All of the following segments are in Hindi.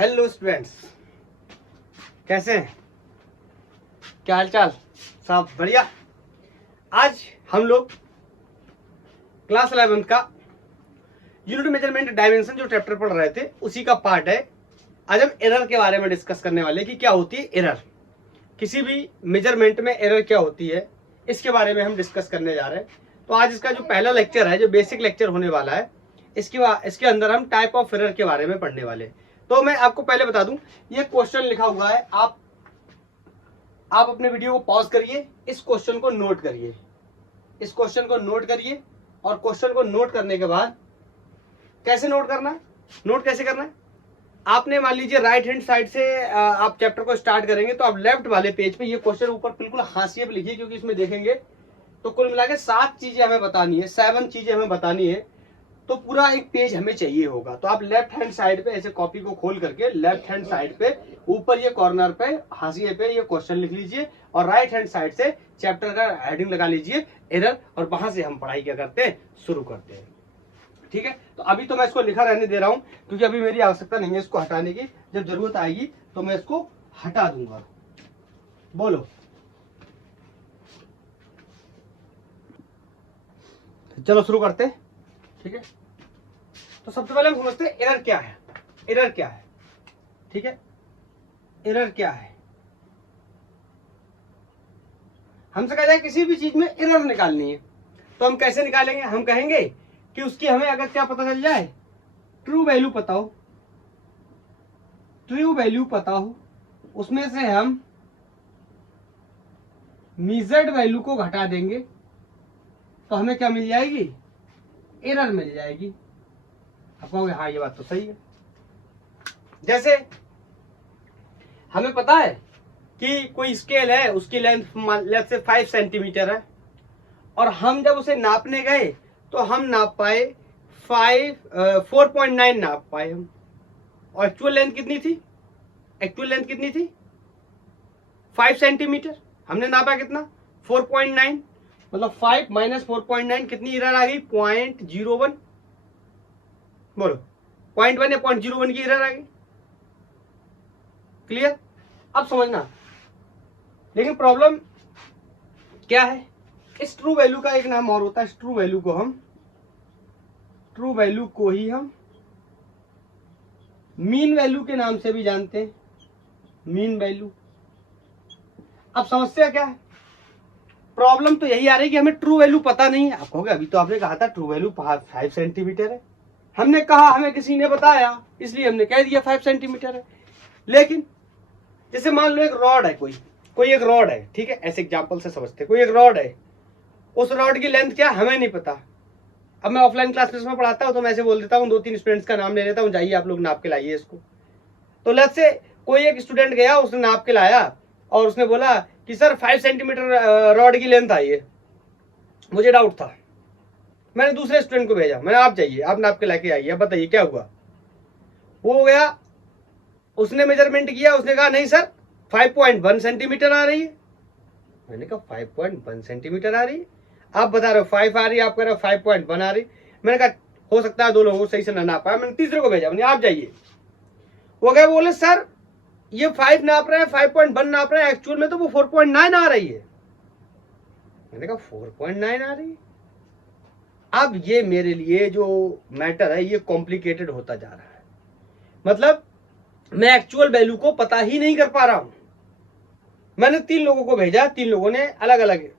हेलो स्टूडेंट्स, कैसे हैं? क्या हाल चाल? सब बढ़िया। आज हम लोग क्लास 11 का यूनिट मेजरमेंट डायमेंशन जो चैप्टर पढ़ रहे थे उसी का पार्ट है। आज हम एरर के बारे में डिस्कस करने वाले कि क्या होती है एरर, किसी भी मेजरमेंट में एरर क्या होती है, इसके बारे में हम डिस्कस करने जा रहे हैं। तो आज इसका जो पहला लेक्चर है, जो बेसिक लेक्चर होने वाला है, इसके अंदर हम टाइप ऑफ एरर के बारे में पढ़ने वाले हैं। तो मैं आपको पहले बता दूं, ये क्वेश्चन लिखा हुआ है, आप अपने वीडियो को पॉज करिए, इस क्वेश्चन को नोट करिए, इस क्वेश्चन को नोट करिए। और क्वेश्चन को नोट करने के बाद कैसे नोट करना है, नोट कैसे करना है, आपने मान लीजिए राइट हैंड साइड से आप चैप्टर को स्टार्ट करेंगे तो आप लेफ्ट वाले पेज पे ये क्वेश्चन ऊपर बिल्कुल हाशिए पे लिखिए, क्योंकि इसमें देखेंगे तो कुल मिला के 7 चीजें हमें बतानी है, 7 चीजें हमें बतानी है, तो पूरा एक पेज हमें चाहिए होगा। तो आप लेफ्ट हैंड साइड पे ऐसे कॉपी को खोल करके लेफ्ट हैंड साइड पे ऊपर ये कॉर्नर पे हाशिए पे ये क्वेश्चन लिख लीजिए और राइट हैंड साइड से चैप्टर का हेडिंग लगा लीजिए एरर, और वहां से हम पढ़ाई क्या करते हैं, शुरू करते हैं। ठीक है, तो अभी तो मैं इसको लिखा रहने दे रहा हूं क्योंकि अभी मेरी आवश्यकता नहीं है इसको हटाने की। जब जरूरत आएगी तो मैं इसको हटा दूंगा। बोलो, चलो शुरू करते हैं। ठीक है, तो सबसे पहले हम समझते हैं एरर क्या है। एरर क्या है? ठीक है, एरर क्या है? हमसे कहा जाए किसी भी चीज में एरर निकालनी है तो हम कैसे निकालेंगे? हम कहेंगे कि उसकी हमें अगर क्या पता चल जाए, ट्रू वैल्यू पता हो, ट्रू वैल्यू पता हो, उसमें से हम मीजर्ड वैल्यू को घटा देंगे तो हमें क्या मिल जाएगी? एरर मिल जाएगी। आप कहोगे हाँ ये बात तो सही है। जैसे हमें पता है कि कोई स्केल है, उसकी लेंथ से 5 सेंटीमीटर है, और हम जब उसे नापने गए तो हम नाप पाए 4.9 नाप पाए हम, और एक्चुअल लेंथ कितनी थी? एक्चुअल लेंथ कितनी थी? 5 सेंटीमीटर। हमने नापा कितना? 4.9, मतलब 5 माइनस 4.9 कितनी एरर आ गई? 0.01। बोलो, 0.1 या 0.01 की एरर आ गई। क्लियर? अब समझना, लेकिन प्रॉब्लम क्या है? इस ट्रू वैल्यू का एक नाम और होता है। इस ट्रू वैल्यू को ही हम मीन वैल्यू के नाम से भी जानते हैं, मीन वैल्यू। अब समस्या क्या है? प्रॉब्लम तो यही आ रही है कि हमें ट्रू वैल्यू पता नहीं है। आप कहोगे अभी तो आपने कहा था ट्रू वैल्यू 5 सेंटीमीटर है। हमने कहा, हमें किसी ने बताया इसलिए हमने कह दिया 5 सेंटीमीटर है। लेकिन जैसे मान लो एक रॉड है, कोई एक रॉड है, ठीक है, ऐसे एग्जांपल से समझते हैं। कोई एक रॉड है, उस रॉड की लेंथ क्या हमें नहीं पता। अब मैं ऑफलाइन क्लासेस में पढ़ाता हूं तो मैं ऐसे बोल देता हूं, 2-3 स्टूडेंट्स का नाम ले लेता हूं, जाइए आप लोग नाप के लाइए इसको। तो लेट्स से कोई एक स्टूडेंट गया, उसने नाप के लाया और उसने बोला कि सर 5 सेंटीमीटर रॉड की लेंथ आई है। मुझे डाउट था, मैंने दूसरे स्टूडेंट को भेजा, मैंने आप जाइए, आप नाप के लाके आइए, अब बताइए क्या हुआ। वो हो गया, उसने मेजरमेंट किया, उसने कहा नहीं सर 5.1 सेंटीमीटर आ रही है। मैंने कहा 5.1 सेंटीमीटर आ रही है? आप बता रहे हो 5 आ रही है, आप कह रहे हो 5.1 आ रही। मैंने कहा हो सकता है 2 लोगों को सही से ना पाया। मैंने तीसरे को भेजा, मैंने आप जाइए। वो गए, बोले सर ये 5 नाप रहे हैं, 5.1 नाप रहे हैं, एक्चुअल में तो वो 4.9 आ रही है। मैंने कहा 4.9 आ रही है? अब ये मेरे लिए जो मैटर है ये कॉम्प्लिकेटेड होता जा रहा है। मतलब मैं एक्चुअल वैल्यू को पता ही नहीं कर पा रहा हूं। मैंने 3 लोगों को भेजा, 3 लोगों ने अलग अलग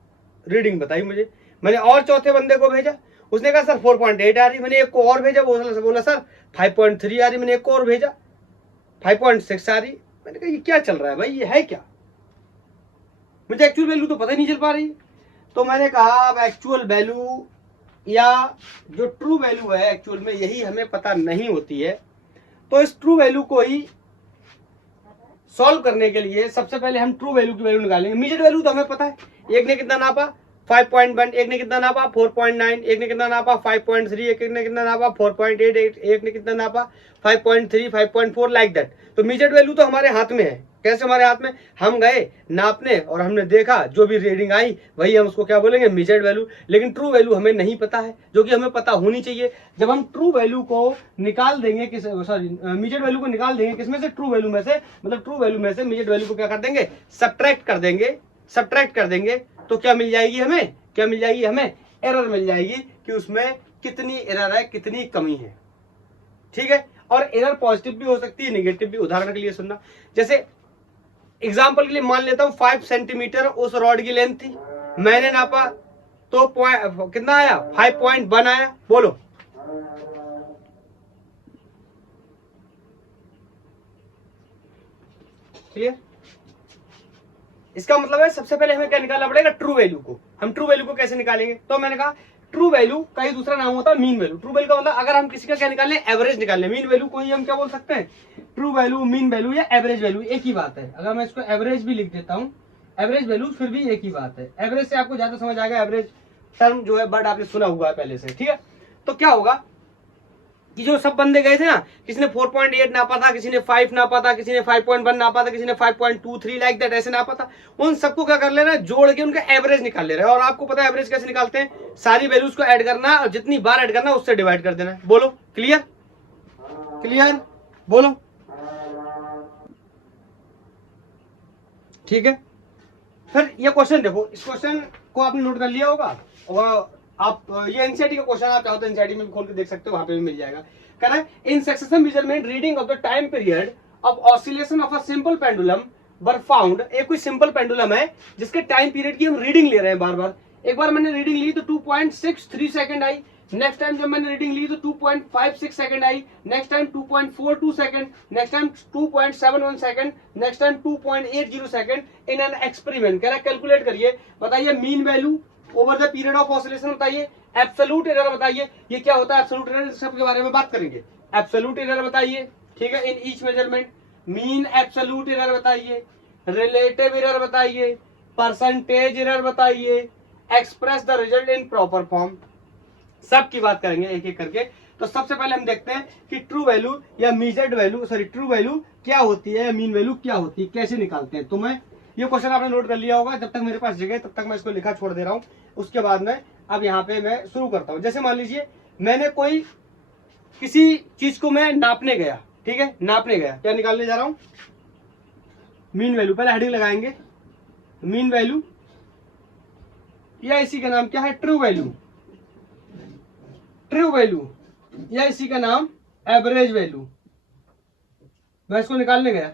रीडिंग बताई मुझे। मैंने और चौथे बंदे को भेजा, उसने कहा सर 4.8 आ रही। मैंने एक को और भेजा, वो बोला सर 5.3 आ रही। मैंने एक को और भेजा, 5.6 आ रही। मैंने कहा ये क्या चल रहा है भाई, ये है क्या? मुझे एक्चुअल वैल्यू तो पता ही नहीं चल पा रही। तो मैंने कहा अब एक्चुअल वैल्यू या जो ट्रू वैल्यू है एक्चुअल में, यही हमें पता नहीं होती है। तो इस ट्रू वैल्यू को ही सॉल्व करने के लिए सबसे पहले हम ट्रू वैल्यू की वैल्यू निकालेंगे। मीजर्ड वैल्यू तो हमें पता है, एक ने कितना नापा 5.1, एक ने कितना नापा 4.9, एक ने कितना नापा 5.3, एक ने कितना नापा 4.8, एक ने कितना नापा 5.3, 5.4, लाइक दैट। तो मीजर्ड वैल्यू तो हमारे हाथ में है, कैसे हमारे हाथ में, हम गए नापने और हमने देखा जो भी रीडिंग आई वही हम उसको क्या बोलेंगे, मेजर्ड वैल्यू। लेकिन ट्रू वैल्यू हमें नहीं पता है, जो कि हमें पता होनी चाहिए। जब हम ट्रू वैल्यू को निकाल देंगे किस, सॉरी मेजर्ड वैल्यू को निकाल देंगे किसमें से, ट्रू वैल्यू में से, मतलब ट्रू वैल्यू में से मेजर्ड वैल्यू को क्या कर देंगे, सब्ट्रैक्ट कर देंगे। सब्ट्रैक्ट कर देंगे तो क्या मिल जाएगी हमें, क्या मिल जाएगी हमें, एरर मिल जाएगी कि उसमें कितनी एरर है, कितनी कमी है। ठीक है, और एरर पॉजिटिव भी हो सकती है, नेगेटिव भी। उदाहरण के लिए सुनना, जैसे एग्जाम्पल के लिए मान लेता हूं 5 सेंटीमीटर उस रॉड की लेंथ थी, मैंने नापा तो कितना आया, 5.1 आया। बोलो, क्लियर? इसका मतलब है सबसे पहले हमें क्या निकालना पड़ेगा, ट्रू वैल्यू को। हम ट्रू वैल्यू को कैसे निकालेंगे, तो मैंने कहा ट्रू वैल्यू का ही दूसरा नाम होता है मीन वैल्यू। ट्रू वैल्यू का मतलब अगर हम किसी का क्या निकालने, एवरेज निकालने। मीन वैल्यू को ही हम क्या बोल सकते हैं, ट्रू वैल्यू, मीन वैल्यू या एवरेज वैल्यू, एक ही बात है। अगर मैं इसको एवरेज भी लिख देता हूँ, एवरेज वैल्यू, फिर भी एक ही बात है। एवरेज से आपको ज्यादा समझ आएगा, एवरेज टर्म जो है बट आपने सुना हुआ है पहले से। ठीक है, तो क्या होगा कि जो सब बंदे गए थे ना, किसी ने 4.8 नापा था, किसी ने 5 नापा था, किसी ने 5.1 नापा था, किसी ने 5.23 लाइक दैट ऐसे नापा था, उन सबको क्या कर ले रहा है, जोड़ के उनका एवरेज निकाल ले रहा है। और आपको पता है एवरेज कैसे निकालते हैं, सारी वैल्यूज को ऐड करना और जितनी बार ऐड करना उससे डिवाइड कर देना है। बोलो, क्लियर? क्लियर? बोलो, ठीक है। फिर ये क्वेश्चन देखो, इस क्वेश्चन को आपने नोट कर लिया होगा, और आप ये एनसीईआरटी का क्वेश्चन आप चाहो तो एनसीईआरटी में भी खोल के देख सकते हो, वहां पे भी मिल जाएगा। कह रहा है in successive measurement reading of the time period of oscillation of a simple pendulum were found. एक कोई सिंपल पेंडुलम है जिसके टाइम पीरियड की हम रीडिंग ले रहे हैं बार बार। एक बार मैंने रीडिंग ली तो 2.63 सेकंड आई, नेक्स्ट टाइम जब मैंने रीडिंग ली तो 2.56 second I, next time 2.42 second, next time 2.71 second, next time 2.80 second in an experiment. कह रहा है कैलकुलेट करिए, बताइए mean value over the period of oscillation बताइए, एब्सोल्यूट एरर बताइए। ये क्या होता है एब्सोल्यूट एरर, सबके बारे में बात करेंगे। एब्सोल्यूट एरर बताइए, ठीक है, in each measurement. Mean absolute error बताइए, रिलेटिव एरर बताइए, परसेंटेज एरर बताइए, express the result in proper form. सब की बात करेंगे एक एक करके। तो सबसे पहले हम देखते हैं कि ट्रू वैल्यू या measured value, sorry true value क्या होती है, मीन वैल्यू क्या होती है, कैसे निकालते हैं। तो मैं ये क्वेश्चन आपने नोट कर लिया होगा, जब तक मेरे पास जगह तब तक मैं इसको लिखा छोड़ दे रहा हूं। उसके बाद में अब यहाँ पे मैं शुरू करता हूं। जैसे मान लीजिए मैंने कोई किसी चीज को मैं नापने गया, ठीक है, नापने गया, क्या निकालने जा रहा हूं, मीन वैल्यू। पहले हेडिंग लगाएंगे, मीन वैल्यू, या इसी का नाम क्या है, ट्रू वैल्यू। ट्रू वैल्यू या इसी का नाम एवरेज वैल्यू। मैं इसको निकालने गया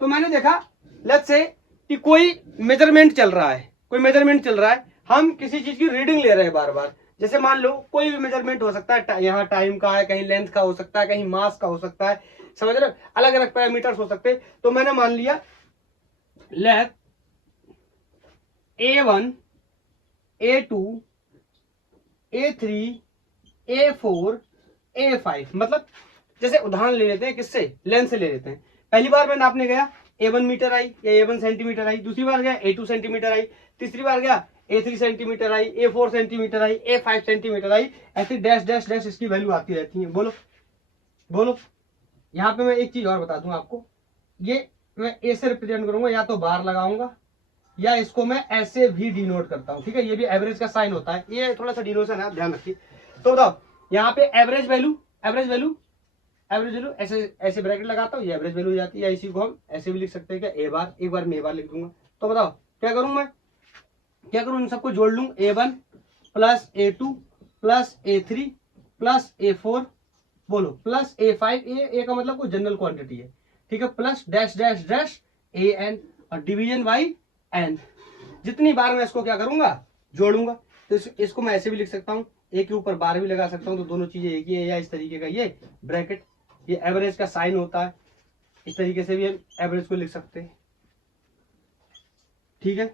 तो मैंने देखा, लेट्स से कि कोई मेजरमेंट चल रहा है, कोई मेजरमेंट चल रहा है, हम किसी चीज की रीडिंग ले रहे हैं बार बार। जैसे मान लो कोई भी मेजरमेंट हो सकता है, यहाँ टाइम का है, कहीं लेंथ का हो सकता है, कहीं मास का हो सकता है, समझ रहे हो, अलग अलग पैरामीटर्स हो सकते हैं। तो मैंने मान लिया late A1, A2, A3, A4, A5, मतलब जैसे उदाहरण ले लेते हैं, किससे, लेंथ से ले लेते हैं। पहली बार मैं नापने गया, A1 मीटर आई या A1 सेंटीमीटर आई, दूसरी बार गया A2 सेंटीमीटर आई, तीसरी बार गया A3 सेंटीमीटर आई, A4 सेंटीमीटर आई, A5 सेंटीमीटर आई, ऐसे डैश डैश डैश इसकी वैल्यू आती रहती है। बोलो बोलो। यहाँ पे मैं एक चीज और बता दूं आपको, ये मैं ए से रिप्रेजेंट करूंगा, या तो बार लगाऊंगा या इसको मैं ऐसे भी डिनोट करता हूँ, ठीक है, ये भी एवरेज का साइन होता है, ये थोड़ा सा डिनोशन है, ध्यान रखिए। तो बताओ यहाँ पे average value, average value, average value ऐसे ऐसे ब्रैकेट लगाता हूँ, ये एवरेज वैल्यू हो जाती है। या इसी को हम ऐसे भी लिख सकते हैं, क्या, ए बार, एक बार मैं ए बार लिख दूंगा। तो बताओ क्या करूं, मैं क्या करूं, इन सबको जोड़ लूं, A1 plus A2 plus A3 plus A4, बोलो, प्लस A5, ए का मतलब कोई जनरल क्वांटिटी है, ठीक है, plus dash dash dash AN और डिवीजन बाई N। जितनी बार मैं इसको क्या करूंगा, जोड़ूंगा। तो इसको मैं ऐसे भी लिख सकता हूँ, एक के ऊपर बार भी लगा सकता हूँ, तो दोनों चीजें एक ही है, या इस तरीके का ये ब्रैकेट, ये एवरेज का साइन होता है, इस तरीके से भी हम एवरेज को लिख सकते हैं, ठीक है।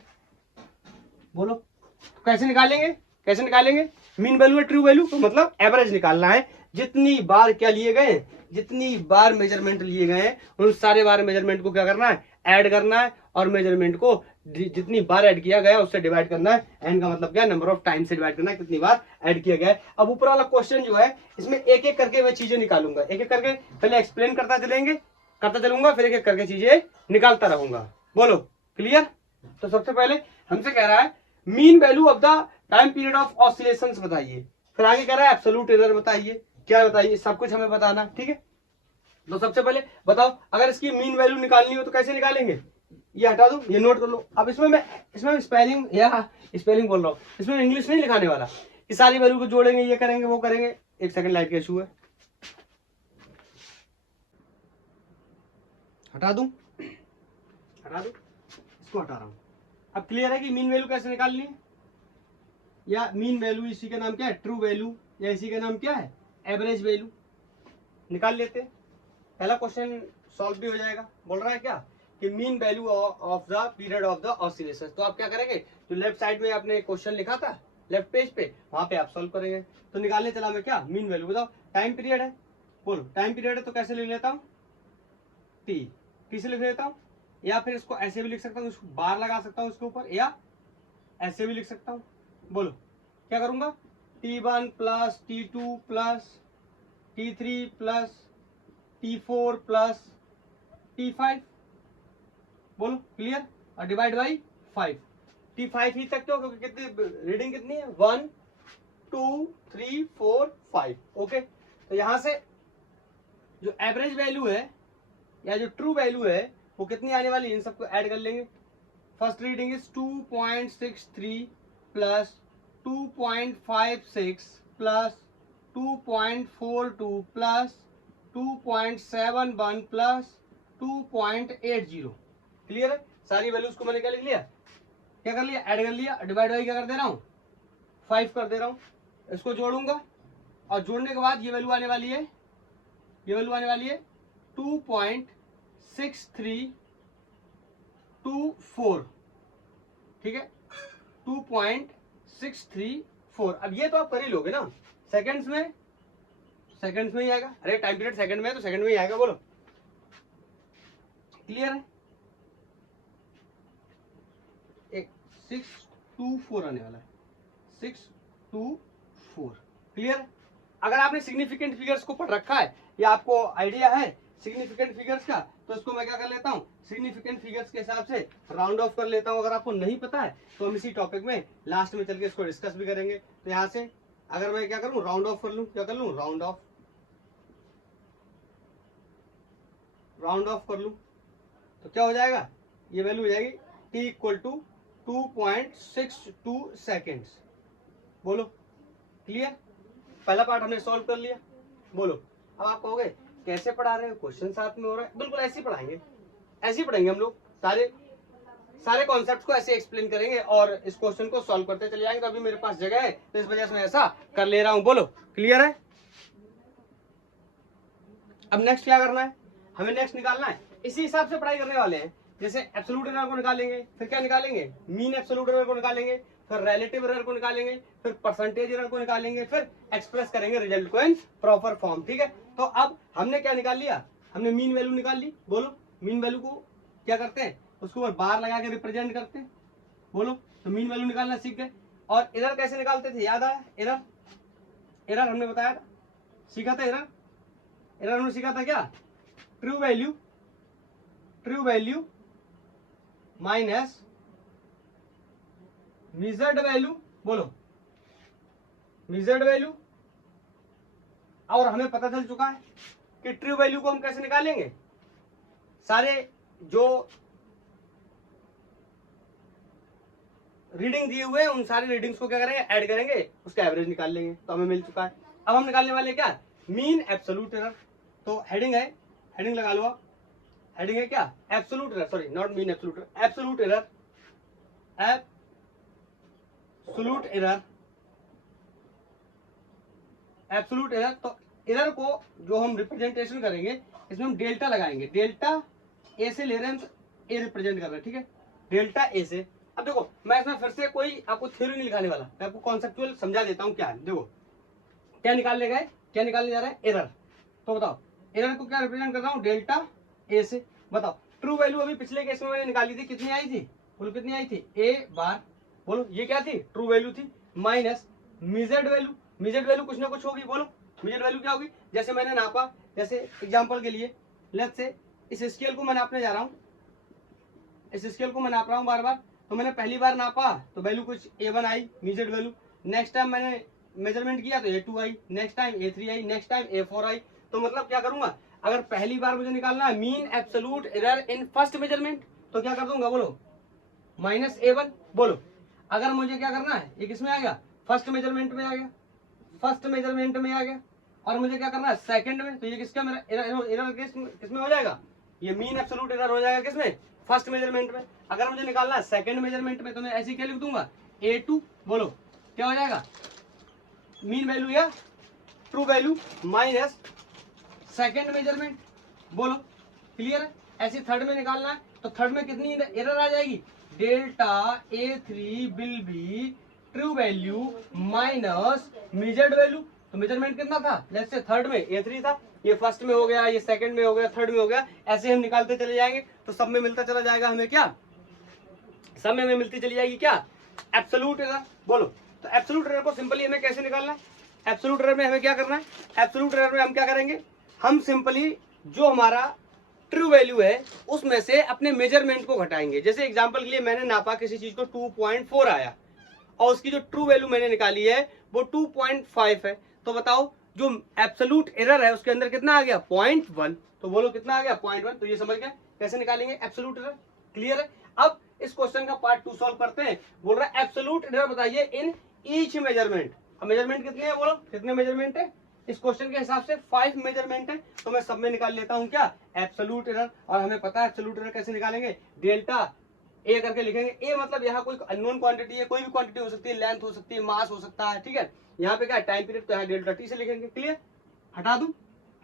बोलो कैसे निकालेंगे, कैसे निकालेंगे, मीन वैल्यू है ट्रू वैल्यू, तो मतलब एवरेज निकालना है। जितनी बार क्या लिए गए, जितनी बार मेजरमेंट लिए गए हैं, उन सारे बार मेजरमेंट को क्या करना है, ऐड करना है, और मेजरमेंट को जितनी बार ऐड किया गया उससे डिवाइड करना है। एन का मतलब क्या, नंबर ऑफ टाइम से डिवाइड करना है, कितनी बार ऐड किया गया है। अब ऊपर वाला क्वेश्चन जो है, इसमें एक एक करके मैं चीजें निकालूंगा, एक एक करके पहले एक्सप्लेन करता चलेंगे, करता चलूंगा, फिर एक एक करके चीजें निकालता रहूंगा। बोलो क्लियर। तो सबसे पहले हमसे कह रहा है mean value of the time period of oscillations बताइए, फिर आगे कह रहा है एब्सोल्यूट एरर बताइए, क्या बताइए, सब कुछ हमें बताना, ठीक है। तो सबसे पहले बताओ, अगर इसकी मीन वैल्यू निकालनी हो तो कैसे निकालेंगे, ये हटा दो, ये नोट कर लो। अब इसमें स्पेलिंग या स्पेलिंग बोल रहा हूँ, इसमें इंग्लिश नहीं लिखाने वाला, इस सारी वैल्यू को जोड़ेंगे, ये करेंगे वो करेंगे। एक सेकंड, लाइट का इशू है, हटा दूं, इसको हटा रहा हूं। अब क्लियर है कि मीन वैल्यू कैसे निकालनी है, या मीन वैल्यू इसी का नाम क्या है, ट्रू वैल्यू, या इसी का नाम क्या है, एवरेज वैल्यू। निकाल लेते हैं, पहला क्वेश्चन सॉल्व भी हो जाएगा। बोल रहा है क्या कि mean value of the period of the oscillation. तो आप क्या करेंगे, जो लेफ्ट साइड में आपने क्वेश्चन लिखा था लेफ्ट पेज पे, वहां पे आप सॉल्व करेंगे। तो निकालने चला मैं क्या, मीन वैल्यू। बताओ टाइम पीरियड है, बोलो टाइम पीरियड है तो कैसे लिख लेता हूँ, टी से लिख लेता हूँ, या फिर इसको ऐसे भी लिख सकता हूँ, इसको बार लगा सकता हूँ इसके ऊपर, या ऐसे भी लिख सकता हूँ। बोलो क्या करूंगा, T1 plus T2 plus T3 plus T4 plus T5। बोलो क्लियर, और डिवाइड बाई 5। T5 ही तक, क्यों, क्योंकि कितनी रीडिंग कितनी है, 1 2 3 4 5। ओके, तो यहां से जो एवरेज वैल्यू है या जो ट्रू वैल्यू है वो कितनी आने वाली है, इन सबको ऐड कर लेंगे। First reading is 2.63 plus 2.56 plus 2.42 plus 2.71 plus 2.80। Clear है, सारी वैल्यूज को मैंने क्या लिख लिया, क्या कर लिया, ऐड कर लिया। डिवाइड बाई क्या कर दे रहा हूँ, 5 कर दे रहा हूँ। इसको जोड़ूंगा, और जोड़ने के बाद ये वैल्यू आने वाली है, ये वैल्यू आने वाली है 2.6324। ठीक है, 2.634। अब ये तो आप कर ही लोगे ना, सेकंड्स में ही आएगा। अरे टाइम पीरियड सेकंड में है तो सेकंड में ही आएगा। बोलो क्लियर है, 624 आने वाला है, 624। क्लियर है। अगर आपने सिग्निफिकेंट फिगर्स को पढ़ रखा है या आपको आइडिया है सिग्निफिकेंट फिगर्स का, तो इसको मैं क्या कर लेता हूँ, सिग्निफिकेंट फिगर्स के हिसाब से राउंड ऑफ कर लेता हूँ। अगर आपको नहीं पता है तो हम इसी टॉपिक में लास्ट में चल के इसको डिस्कस भी करेंगे। तो यहाँ से अगर मैं क्या करूँ, राउंड ऑफ कर लूँ, क्या कर लूँ, राउंड ऑफ कर लूँ, तो क्या हो जाएगा, ये वैल्यू हो जाएगी t इक्वल टू 2.62 सेकेंड्स। बोलो क्लियर, पहला पार्ट हमने सॉल्व कर लिया। बोलो अब आप कहोगे कैसे पढ़ा रहे हो, क्वेश्चन साथ में हो रहा है। बिल्कुल ऐसे ही पढ़ाएंगे, ऐसे ही पढ़ेंगे हम लोग, सारे कॉन्सेप्ट्स को ऐसे एक्सप्लेन करेंगे और इस क्वेश्चन को सॉल्व करते चले जाएंगे। तो अभी मेरे पास जगह है तो इस वजह से मैं ऐसा कर ले रहा हूं। बोलो क्लियर है। अब नेक्स्ट क्या करना है, हमें नेक्स्ट निकालना है, इसी हिसाब से पढ़ाई करने वाले हैं। जैसे एब्सोल्यूट एरर को निकालेंगे, फिर क्या निकालेंगे, मीन एब्सोल्यूट एरर को निकालेंगे, फिर रिलेटिव एरर को निकालेंगे, फिर परसेंटेज एरर को निकालेंगे, फिर एक्सप्रेस करेंगे रिजल्ट को इन प्रॉपर फॉर्म। ठीक है, तो अब हमने क्या निकाल लिया, हमने मीन वैल्यू निकाल ली। बोलो मीन वैल्यू को क्या करते हैं, उसको ऊपर बार लगा के रिप्रेजेंट करते हैं। बोलो, तो मीन वैल्यू निकालना सीख गए। और एरर कैसे निकालते थे, याद आया, एरर हमने बताया था, सीखा था एरर हमने सीखा था क्या, true value minus measured value. बोलो मेजर्ड वैल्यू। और हमें पता चल चुका है कि ट्रू वैल्यू को हम कैसे निकालेंगे, सारे जो रीडिंग दिए हुए हैं उन सारी रीडिंग्स को क्या करेंगे, ऐड करेंगे, उसका एवरेज निकाल लेंगे। तो हमें मिल चुका है। अब हम निकालने वाले क्या, मीन एब्सोल्यूट एरर। तो हेडिंग है, हेडिंग लगा लो आप, हेडिंग है क्या, absolute error, sorry not mean absolute error, absolute error, absolute error. तो एरर को जो हम रिप्रेजेंटेशन करेंगे इसमें हम डेल्टा लगाएंगे, डेल्टा ए से ले रहे हैं, तो ए रिप्रेजेंट कर रहे हैं। ठीक है, डेल्टा ए से। अब देखो मैं इसमें फिर से कोई आपको थ्योरी नहीं लिखाने वाला, मैं आपको कॉन्सेप्चुअल समझा देता हूँ क्या है। देखो क्या निकालने गए, क्या निकालने जा रहे हैं, एरर। तो बताओ एरर को क्या रिप्रेजेंट कर रहा हूँ, डेल्टा ए से। बताओ ट्रू वैल्यू अभी पिछले केस में मैंने निकाली थी, कितनी आई थी, बोलो कितनी आई थी, ए बार। बोलो ये क्या थी, ट्रू वैल्यू थी, minus measured value. Measured value कुछ ना कुछ होगी। बोलो मेजर्ड वैल्यू क्या होगी, जैसे मैंने नापा, जैसे एग्जांपल के लिए लेट्स से इस स्केल को मैं नापने जा रहा हूँ, इस स्केल को मैं नाप रहा हूँ बार बार। तो मैंने पहली बार नापा तो वैल्यू कुछ A1 आई, मीजर्ड वैल्यू। नेक्स्ट टाइम मैंने मेजरमेंट किया तो A2 आई, नेक्स्ट टाइम A3 आई, नेक्स्ट टाइम A4 आई। तो मतलब क्या करूंगा, अगर पहली बार मुझे निकालना है mean absolute error in first measurement तो क्या कर दूंगा बोलो, -A1। बोलो अगर मुझे क्या करना है, ये किसमें आ गया, फर्स्ट मेजरमेंट में आ गया, फर्स्ट मेजरमेंट में आ गया। और मुझे क्या करना है सेकंड में, तो ये किसका मेरा एरर किसमें हो जाएगा, ये मीन एब्सोल्यूट एरर हो जाएगा किसमें, फर्स्ट मेजरमेंट में। अगर मुझे निकालना है सेकंड मेजरमेंट में तो मैं ऐसे क्या लिख दूंगा, A2। बोलो क्या हो जाएगा, मीन वैल्यू या true value minus second measurement. बोलो क्लियर है। ऐसे थर्ड में निकालना है तो थर्ड में कितनी एरर आ जाएगी, delta A3 will be true value minus measured value. तो मेजरमेंट कितना था, लेट्स से थर्ड में A3 था, ये फर्स्ट में हो गया, ये सेकंड में हो गया, थर्ड में हो गया, ऐसे हम निकालते चले जाएंगे तो सब में मिलता चला जाएगा हमें क्या, सब में मिलती चली जाएगी क्या, एब्सोल्यूट एरर। बोलो तो एब्सोल्यूट एरर को सिंपली हमें कैसे निकालना है, एब्सोल्यूट एरर में हमें क्या करना है, एब्सोल्यूट एरर में हम क्या करेंगे, हम सिंपली जो हमारा ट्रू वैल्यू है उसमें से अपने मेजरमेंट को घटाएंगे। जैसे एग्जांपल के लिए मैंने नापा किसी चीज को 2.4 आया और उसकी जो ट्रू वैल्यू मैंने निकाली है वो 2.5 है, तो बताओ जो एब्सोल्यूट एरर है उसके अंदर कितना आ गया, 0.1। तो बोलो कितना आ गया, 0.1। तो ये समझ गए कैसे निकालेंगे एब्सोल्यूट एरर, क्लियर है। अब इस क्वेश्चन का पार्ट 2 सॉल्व करते हैं। बोल रहा है एब्सोल्यूट एरर बताइए इन ईच मेजरमेंट। अब मेजरमेंट कितने हैं, बोलो कितने मेजरमेंट है, इस क्वेश्चन के हिसाब से 5 मेजरमेंट है, तो मैं सब में निकाल लेता हूं क्या, एब्सोल्यूट एरर। और हमें पता है एब्सोल्यूट एरर कैसे निकालेंगे, डेल्टा ए करके लिखेंगे। ए मतलब यहाँ कोई अननोन क्वांटिटी है, कोई भी क्वांटिटी हो सकती है, लेंथ हो सकती है, मास हो सकता है, ठीक है। यहाँ पे क्या टाइम पीरियड, तो यहाँ डेल्टा टी से लिखेंगे, क्लियर। हटा दूं,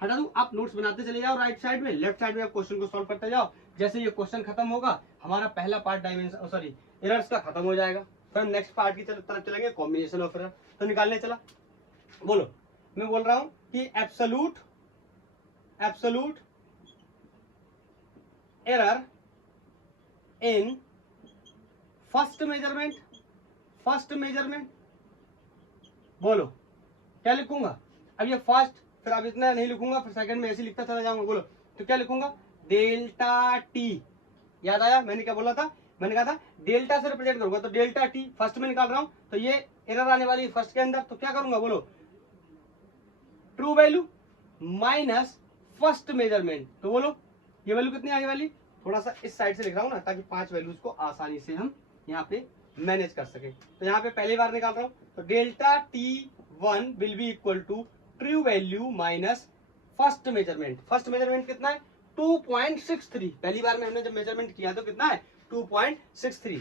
हटा दूं, आप नोट्स बनाते चले जाओ राइट साइड में, लेफ्ट साइड में आप क्वेश्चन को सॉल्व करते जाओ। जैसे ये क्वेश्चन खत्म होगा हमारा पहला पार्ट डायमेंशन सॉरी एरर्स का खत्म हो जाएगा, फिर हम नेक्स्ट पार्ट की तरफ चलेंगे, कॉम्बिनेशन ऑफ एरर। तो निकालने चला, बोलो मैं बोल रहा हूं कि absolute error in first measurement. बोलो क्या लिखूंगा, अब ये फर्स्ट, फिर अब इतना नहीं लिखूंगा, फिर सेकंड में ऐसे लिखता चला जाऊंगा। बोलो तो क्या लिखूंगा, डेल्टा टी। याद आया मैंने क्या बोला था, मैंने कहा था डेल्टा से रिप्रेजेंट करूंगा, तो डेल्टा टी फर्स्ट में निकाल रहा हूं, तो ये एरर आने वाली फर्स्ट के अंदर, तो क्या करूंगा, बोलो true value minus first measurement. तो बोलो ये वैल्यू कितनी आने वाली, थोड़ा सा इस साइड से लिख रहा हूं ना ताकि 5 वैल्यूज को आसानी से हम यहाँ पे मैनेज कर सके। तो यहाँ पे पहली बार निकाल रहा हूँ, तो delta T1 will be equal to true value minus first measurement. First measurement कितना है, 2.63। पहली बार में हमने जब मेजरमेंट किया तो कितना है, 2.63।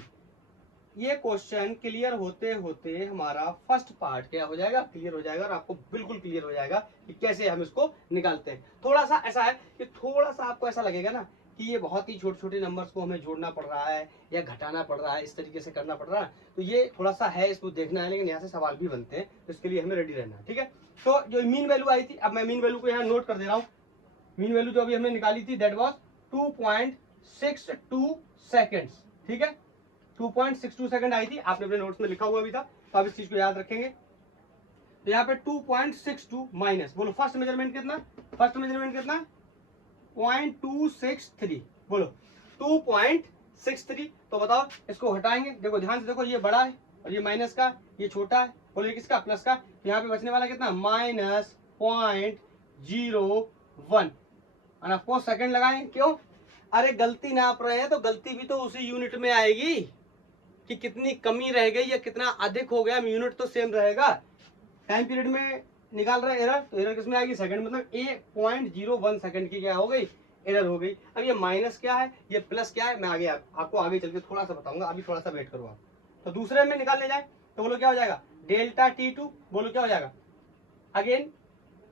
ये क्वेश्चन क्लियर होते होते हमारा फर्स्ट पार्ट क्या हो जाएगा, क्लियर हो जाएगा, और आपको बिल्कुल क्लियर हो जाएगा कि कैसे हम इसको निकालते हैं। थोड़ा सा ऐसा है कि थोड़ा सा आपको ऐसा लगेगा ना कि ये बहुत ही छोटे छोटे नंबर्स को हमें जोड़ना पड़ रहा है या घटाना पड़ रहा है, इस तरीके से करना पड़ रहा है, तो ये थोड़ा सा है, इसको देखना है, लेकिन यहाँ से सवाल भी बनते हैं, तो इसके लिए हमें रेडी रहना है, ठीक है। तो जो मीन वैल्यू आई थी, अब मैं मीन वैल्यू को यहाँ नोट कर दे रहा हूँ। मीन वैल्यू जो अभी हमने निकाली थी दैट वाज 2.62 सेकेंड्स, ठीक है, 2.62 सेकंड आई थी, आपने अपने नोट्स में लिखा हुआ भी था, तो आप इस चीज को याद रखेंगे। तो यहाँ पे 2.62 माइनस, बोलो फर्स्ट मेजरमेंट कितना, फर्स्ट मेजरमेंट कितना, 0.263। बोलो 2.63। तो बताओ इसको हटाएंगे, देखो ध्यान से देखो, ये बड़ा है और ये माइनस का, ये छोटा है, बोलो ये किसका, प्लस का। यहाँ पे बचने वाला कितना, -0.01। और आपको सेकंड लगाएं, क्यों, अरे गलती नाप रहे हैं तो गलती भी तो उसी यूनिट में आएगी कि कितनी कमी रह गई या कितना अधिक हो गया, यूनिट तो सेम रहेगा। टाइम पीरियड में निकाल रहे हैं एरर, तो एरर किसमें आएगी, सेकंड, मतलब 1.01 सेकंड की क्या हो गई, एरर हो गई। अब ये माइनस क्या है, ये प्लस क्या है, मैं आगे आपको आगे चल के थोड़ा सा बताऊंगा, अभी थोड़ा सा वेट करो आप। तो दूसरे में निकालने जाए तो बोलो क्या हो जाएगा, डेल्टा T2, बोलो क्या हो जाएगा, अगेन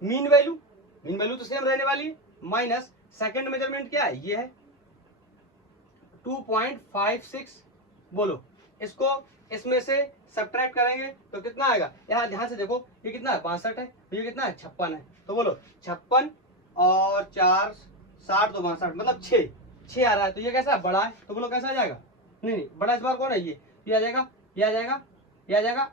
मीन वैल्यू तो सेम रहने वाली है, माइनस सेकंड मेजरमेंट क्या है, ये है 2.56। बोलो इसको इसमें से सब्ट्रैक्ट करेंगे तो कितना आएगा, यहाँ ध्यान से देखो, ये कितना है, 62 है, ये कितना है, 56 है। तो बोलो 56 और 4 60 तो 62, मतलब 6 आ रहा है, तो ये कैसा है, बड़ा है, तो बोलो कैसा आ जाएगा, नहीं बड़ा इस बार कौन है, ये आ जाएगा, ये आ जाएगा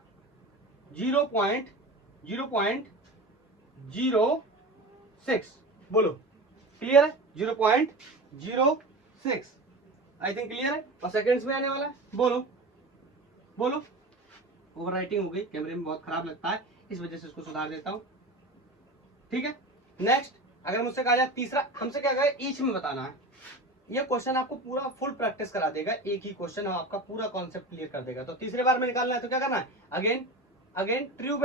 0.06। बोलो क्लियर है? 0.06 आई थिंक क्लियर है, और सेकंड्स में आने वाला है। बोलो बोलो। ओवर राइटिंग हो गई, कैमरे में बहुत खराब लगता है, इस वजह से इसको सुधार देता हूं। ठीक है, नेक्स्ट अगर मुझसे कहा जाए तीसरा, हमसे क्या कहे ईच में बताना है। ये क्वेश्चन आपको पूरा फुल प्रैक्टिस करा देगा, एक ही क्वेश्चन हम आपका पूरा कॉन्सेप्ट क्लियर कर देगा। तो तीसरे बार में निकालना है तो क्या करना है, again again true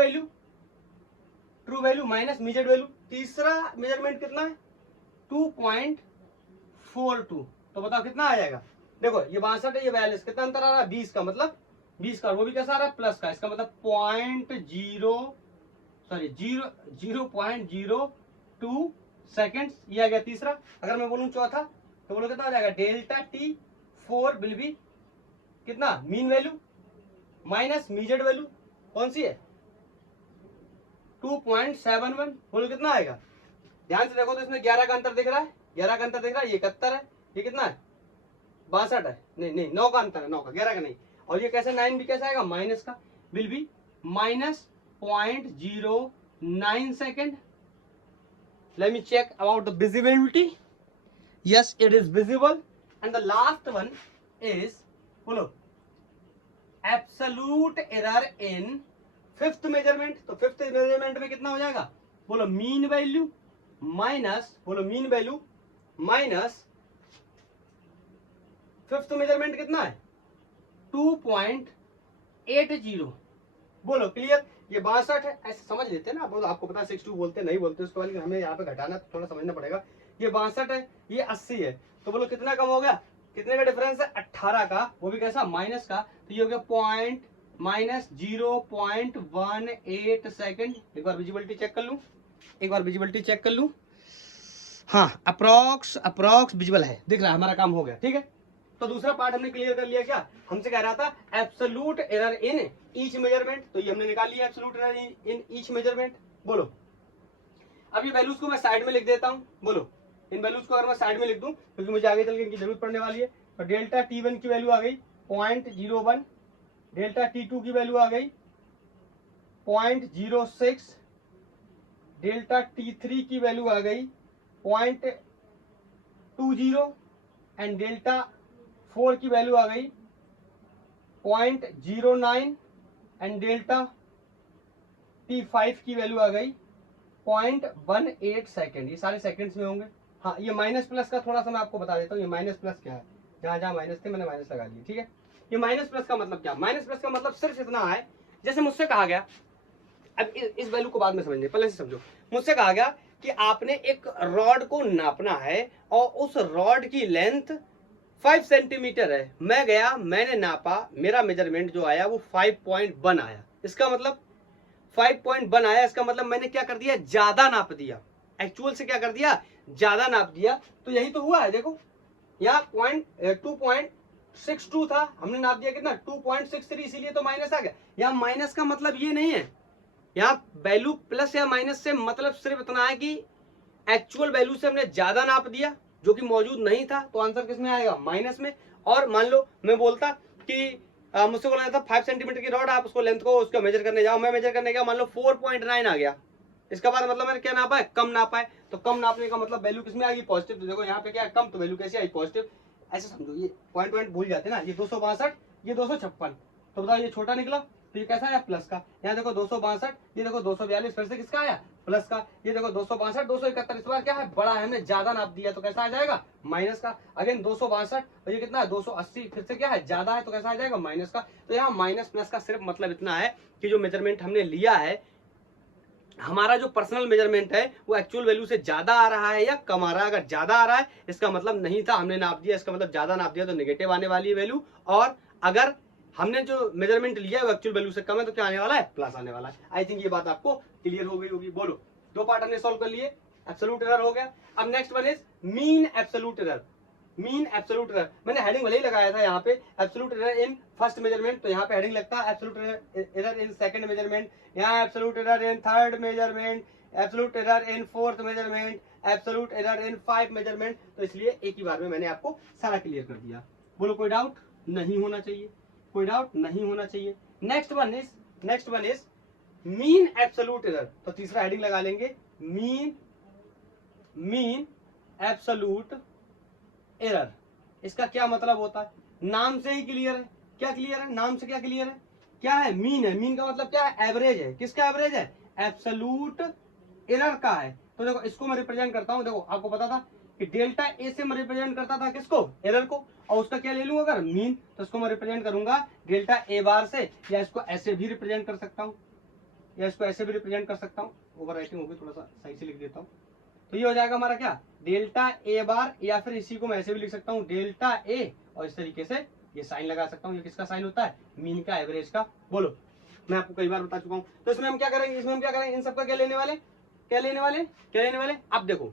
value minus measured value. तीसरा मेजरमेंट कितना है 2.42, तो बताओ कितना आ जाएगा। देखो ये 62 है, ये 42, कितना अंतर आ रहा है 20 का, मतलब 20 का, वो भी कैसा आ रहा है प्लस का, इसका मतलब 0.02 सेकेंड्स, ये आ गया तीसरा। अगर मैं बोलूं चौथा तो बोलो कितना आ जाएगा, डेल्टा T4 विल बी कितना, mean value minus measured value, कौन सी है 2.71, बोलो कितना आएगा। ध्यान से देखो तो इसमें 11 का अंतर दिख रहा है, 11 का अंतर दिख रहा है, ये 71 है, ये कितना है 62 है, नहीं 9 का अंतर है, 9 का, 11 का नहीं। और ये कैसे 9 भी कैसे आएगा, माइनस का, will be minus 0.09 second. Let me check about the visibility. Yes, it is visible. And the last one is, बोलो, absolute error in fifth measurement. तो fifth measurement में कितना हो जाएगा, बोलो मीन वैल्यू माइनस, बोलो mean value minus fifth measurement कितना है 2.80। बोलो क्लियर। ये 62 है, ऐसे समझ लेते हैं ना, आपको पता है 62 बोलते नहीं बोलते, उसके बाद हमें यहाँ पे घटाना तो थोड़ा समझना पड़ेगा। ये 62 है, ये 80 है, तो बोलो कितना कम हो गया, कितने का डिफरेंस है 18 का, वो भी कैसा माइनस का, तो ये हो गया पॉइंट माइनस 0.18 सेकेंड। एक बार विजिबिलिटी चेक कर लूं, एक बार विजिबिलिटी चेक कर लूं, हाँ अप्रॉक्स विजिबल है, दिख रहा है, हमारा काम हो गया। ठीक है, तो दूसरा पार्ट हमने क्लियर कर लिया। क्या हमसे कह रहा था, absolute error in each measurement, तो ये हमने निकाल लिया absolute error in each measurement. बोलो अब ये वैल्यूज को मैं साइड में लिख देता हूं। बोलो इन वैल्यूज को अगर मैं साइड में लिख दूं, क्योंकि मुझे आगे चल के इनकी जरूरत पड़ने वाली है। तो डेल्टा T1 की वैल्यू आ गई 0.01, डेल्टा T2 की वैल्यू आ गई 0.06, डेल्टा T3 की वैल्यू आ गई 0.20, एंड डेल्टा 4 की वैल्यू आ गई 0.09, एंड डेल्टा T5 की वैल्यू आ गई 0.18 सेकेंड। ये सारे सेकंड्स में होंगे। हाँ, ये माइनस प्लस का थोड़ा सा मैं आपको बता देता हूँ, ये माइनस प्लस क्या है, जहां जहां माइनस थे मैंने माइनस लगा दिए। ठीक है, ये माइनस प्लस का मतलब क्या, माइनस प्लस का मतलब सिर्फ इतना है, जैसे मुझसे कहा गया, अब इस वैल्यू को बाद में समझने, पहले से समझो। मुझसे कहा गया कि आपने एक रॉड को नापना है और उस रॉड की लेंथ 5 सेंटीमीटर है। मैं गया, मैंने नापा, मेरा मेजरमेंट जो आया वो 5.1 आया। इसका मतलब 5.1 आया, इसका मतलब मैंने क्या कर दिया, ज्यादा नाप दिया, एक्चुअल से क्या कर दिया, ज्यादा नाप दिया। तो यही तो हुआ है, देखो यहाँ 2.62 था, हमने नाप दिया कितना 2.63, इसीलिए तो माइनस आ गया। यहाँ माइनस का मतलब ये नहीं है, यहाँ वैल्यू प्लस या माइनस से मतलब सिर्फ इतना है कि एक्चुअल वैल्यू से हमने ज्यादा नाप दिया जो कि मौजूद नहीं था, तो आंसर किस में आएगा, माइनस में। और मान लो मैं बोलता कि मुझसे बोला जाता 5 सेंटीमीटर की रॉड, आप उसको लेंथ को उसका मेजर करने जाओ, मैं मेजर करने गया, मान लो 4.9 आ गया, इसका बाद मतलब मैंने क्या नापा है, कम नापा है। तो कम नापने का मतलब वैल्यू किसमें आ गई, पॉजिटिव। तो देखो यहाँ पे क्या है, कम, तो वैल्यू कैसे आई, पॉजिटिव। ऐसे समझो, ये पॉइंट भूल जाते ना, ये 262, ये 256, तो बताओ ये छोटा निकला, तो ये कैसा आया, प्लस का। यहाँ देखो 262, ये देखो 242, फिर से किसका आया, प्लस का। ये देखो 262, 271, इस बार क्या है, बड़ा है, हमने ज्यादा नाप दिया, तो कैसा आ जाएगा, माइनस का। अगेन 262, और ये कितना है 280, फिर से क्या है, ज्यादा है, तो कैसा आ जाएगा, माइनस का। तो यहाँ माइनस प्लस का सिर्फ मतलब इतना है कि जो मेजरमेंट हमने लिया है, हमारा जो पर्सनल मेजरमेंट है वो एक्चुअल वैल्यू से ज्यादा आ रहा है या कम आ रहा है। अगर ज्यादा आ रहा है इसका मतलब नहीं था, हमने नाप दिया, इसका मतलब ज्यादा नाप दिया तो नेगेटिव आने वाली है वैल्यू। और अगर हमने जो मेजरमेंट लिया है वो एक्चुअल वैल्यू से कम है तो क्या आने वाला है, प्लस आने वाला है। आई थिंक ये बात आपको क्लियर हो गई होगी। बोलो, दो पार्ट हमने सॉल्व कर लिए, एब्सोल्यूट एरर हो गया। अब next one is mean absolute error. Mean absolute error मैंने हेडिंग भले ही लगाया था यहाँ पे, absolute error in first measurement, तो यहाँ पे हेडिंग लगता है absolute error in second measurement, यहाँ absolute error in third measurement, absolute error in fourth measurement, absolute error in 5 measurement. तो इसलिए एक ही बार में मैंने आपको सारा क्लियर कर दिया। बोलो कोई डाउट नहीं होना चाहिए, कोई डाउट नहीं होना चाहिए। Next one is mean absolute error. तो तीसरा हेडिंग लगा लेंगे मीन एब्सोल्यूट एरर। इसका क्या मतलब होता है? नाम से ही क्लियर है। क्या क्लियर है? नाम से क्या क्लियर है? क्या है? मीन है। मीन का मतलब क्या है? एवरेज है। किसका एवरेज है? एब्सोल्यूट एरर का है। तो देखो इसको मैं रिप्रेजेंट करता हूं। देखो आपको पता था कि डेल्टा ए से मैं रिप्रेजेंट करता था किसको? एरर को। और उसका क्या ले लूं अगर? मीन। तो इसको मैं रिप्रेजेंट करूंगा डेल्टा ए बार से, या इसको ऐसे भी रिप्रेजेंट कर सकता हूं, या इसको ऐसे भी रिप्रेजेंट कर सकता हूं। ओवर राइटिंग होगी, थोड़ा सा सही से लिख देता हूं। तो ये हो जाएगा हमारा क्या? डेल्टा ए बार, या फिर इसी को मैं ऐसे भी लिख सकता हूँ डेल्टा ए, और इस तरीके से ये साइन लगा सकता हूँ। ये किसका साइन होता है? मीन का, एवरेज का। बोलो, मैं आपको कई बार बता चुका हूँ। तो इसमें हम क्या करेंगे? इसमें हम क्या करेंगे? इन सबका क्या लेने वाले? क्या लेने वाले? क्या लेने वाले? अब देखो,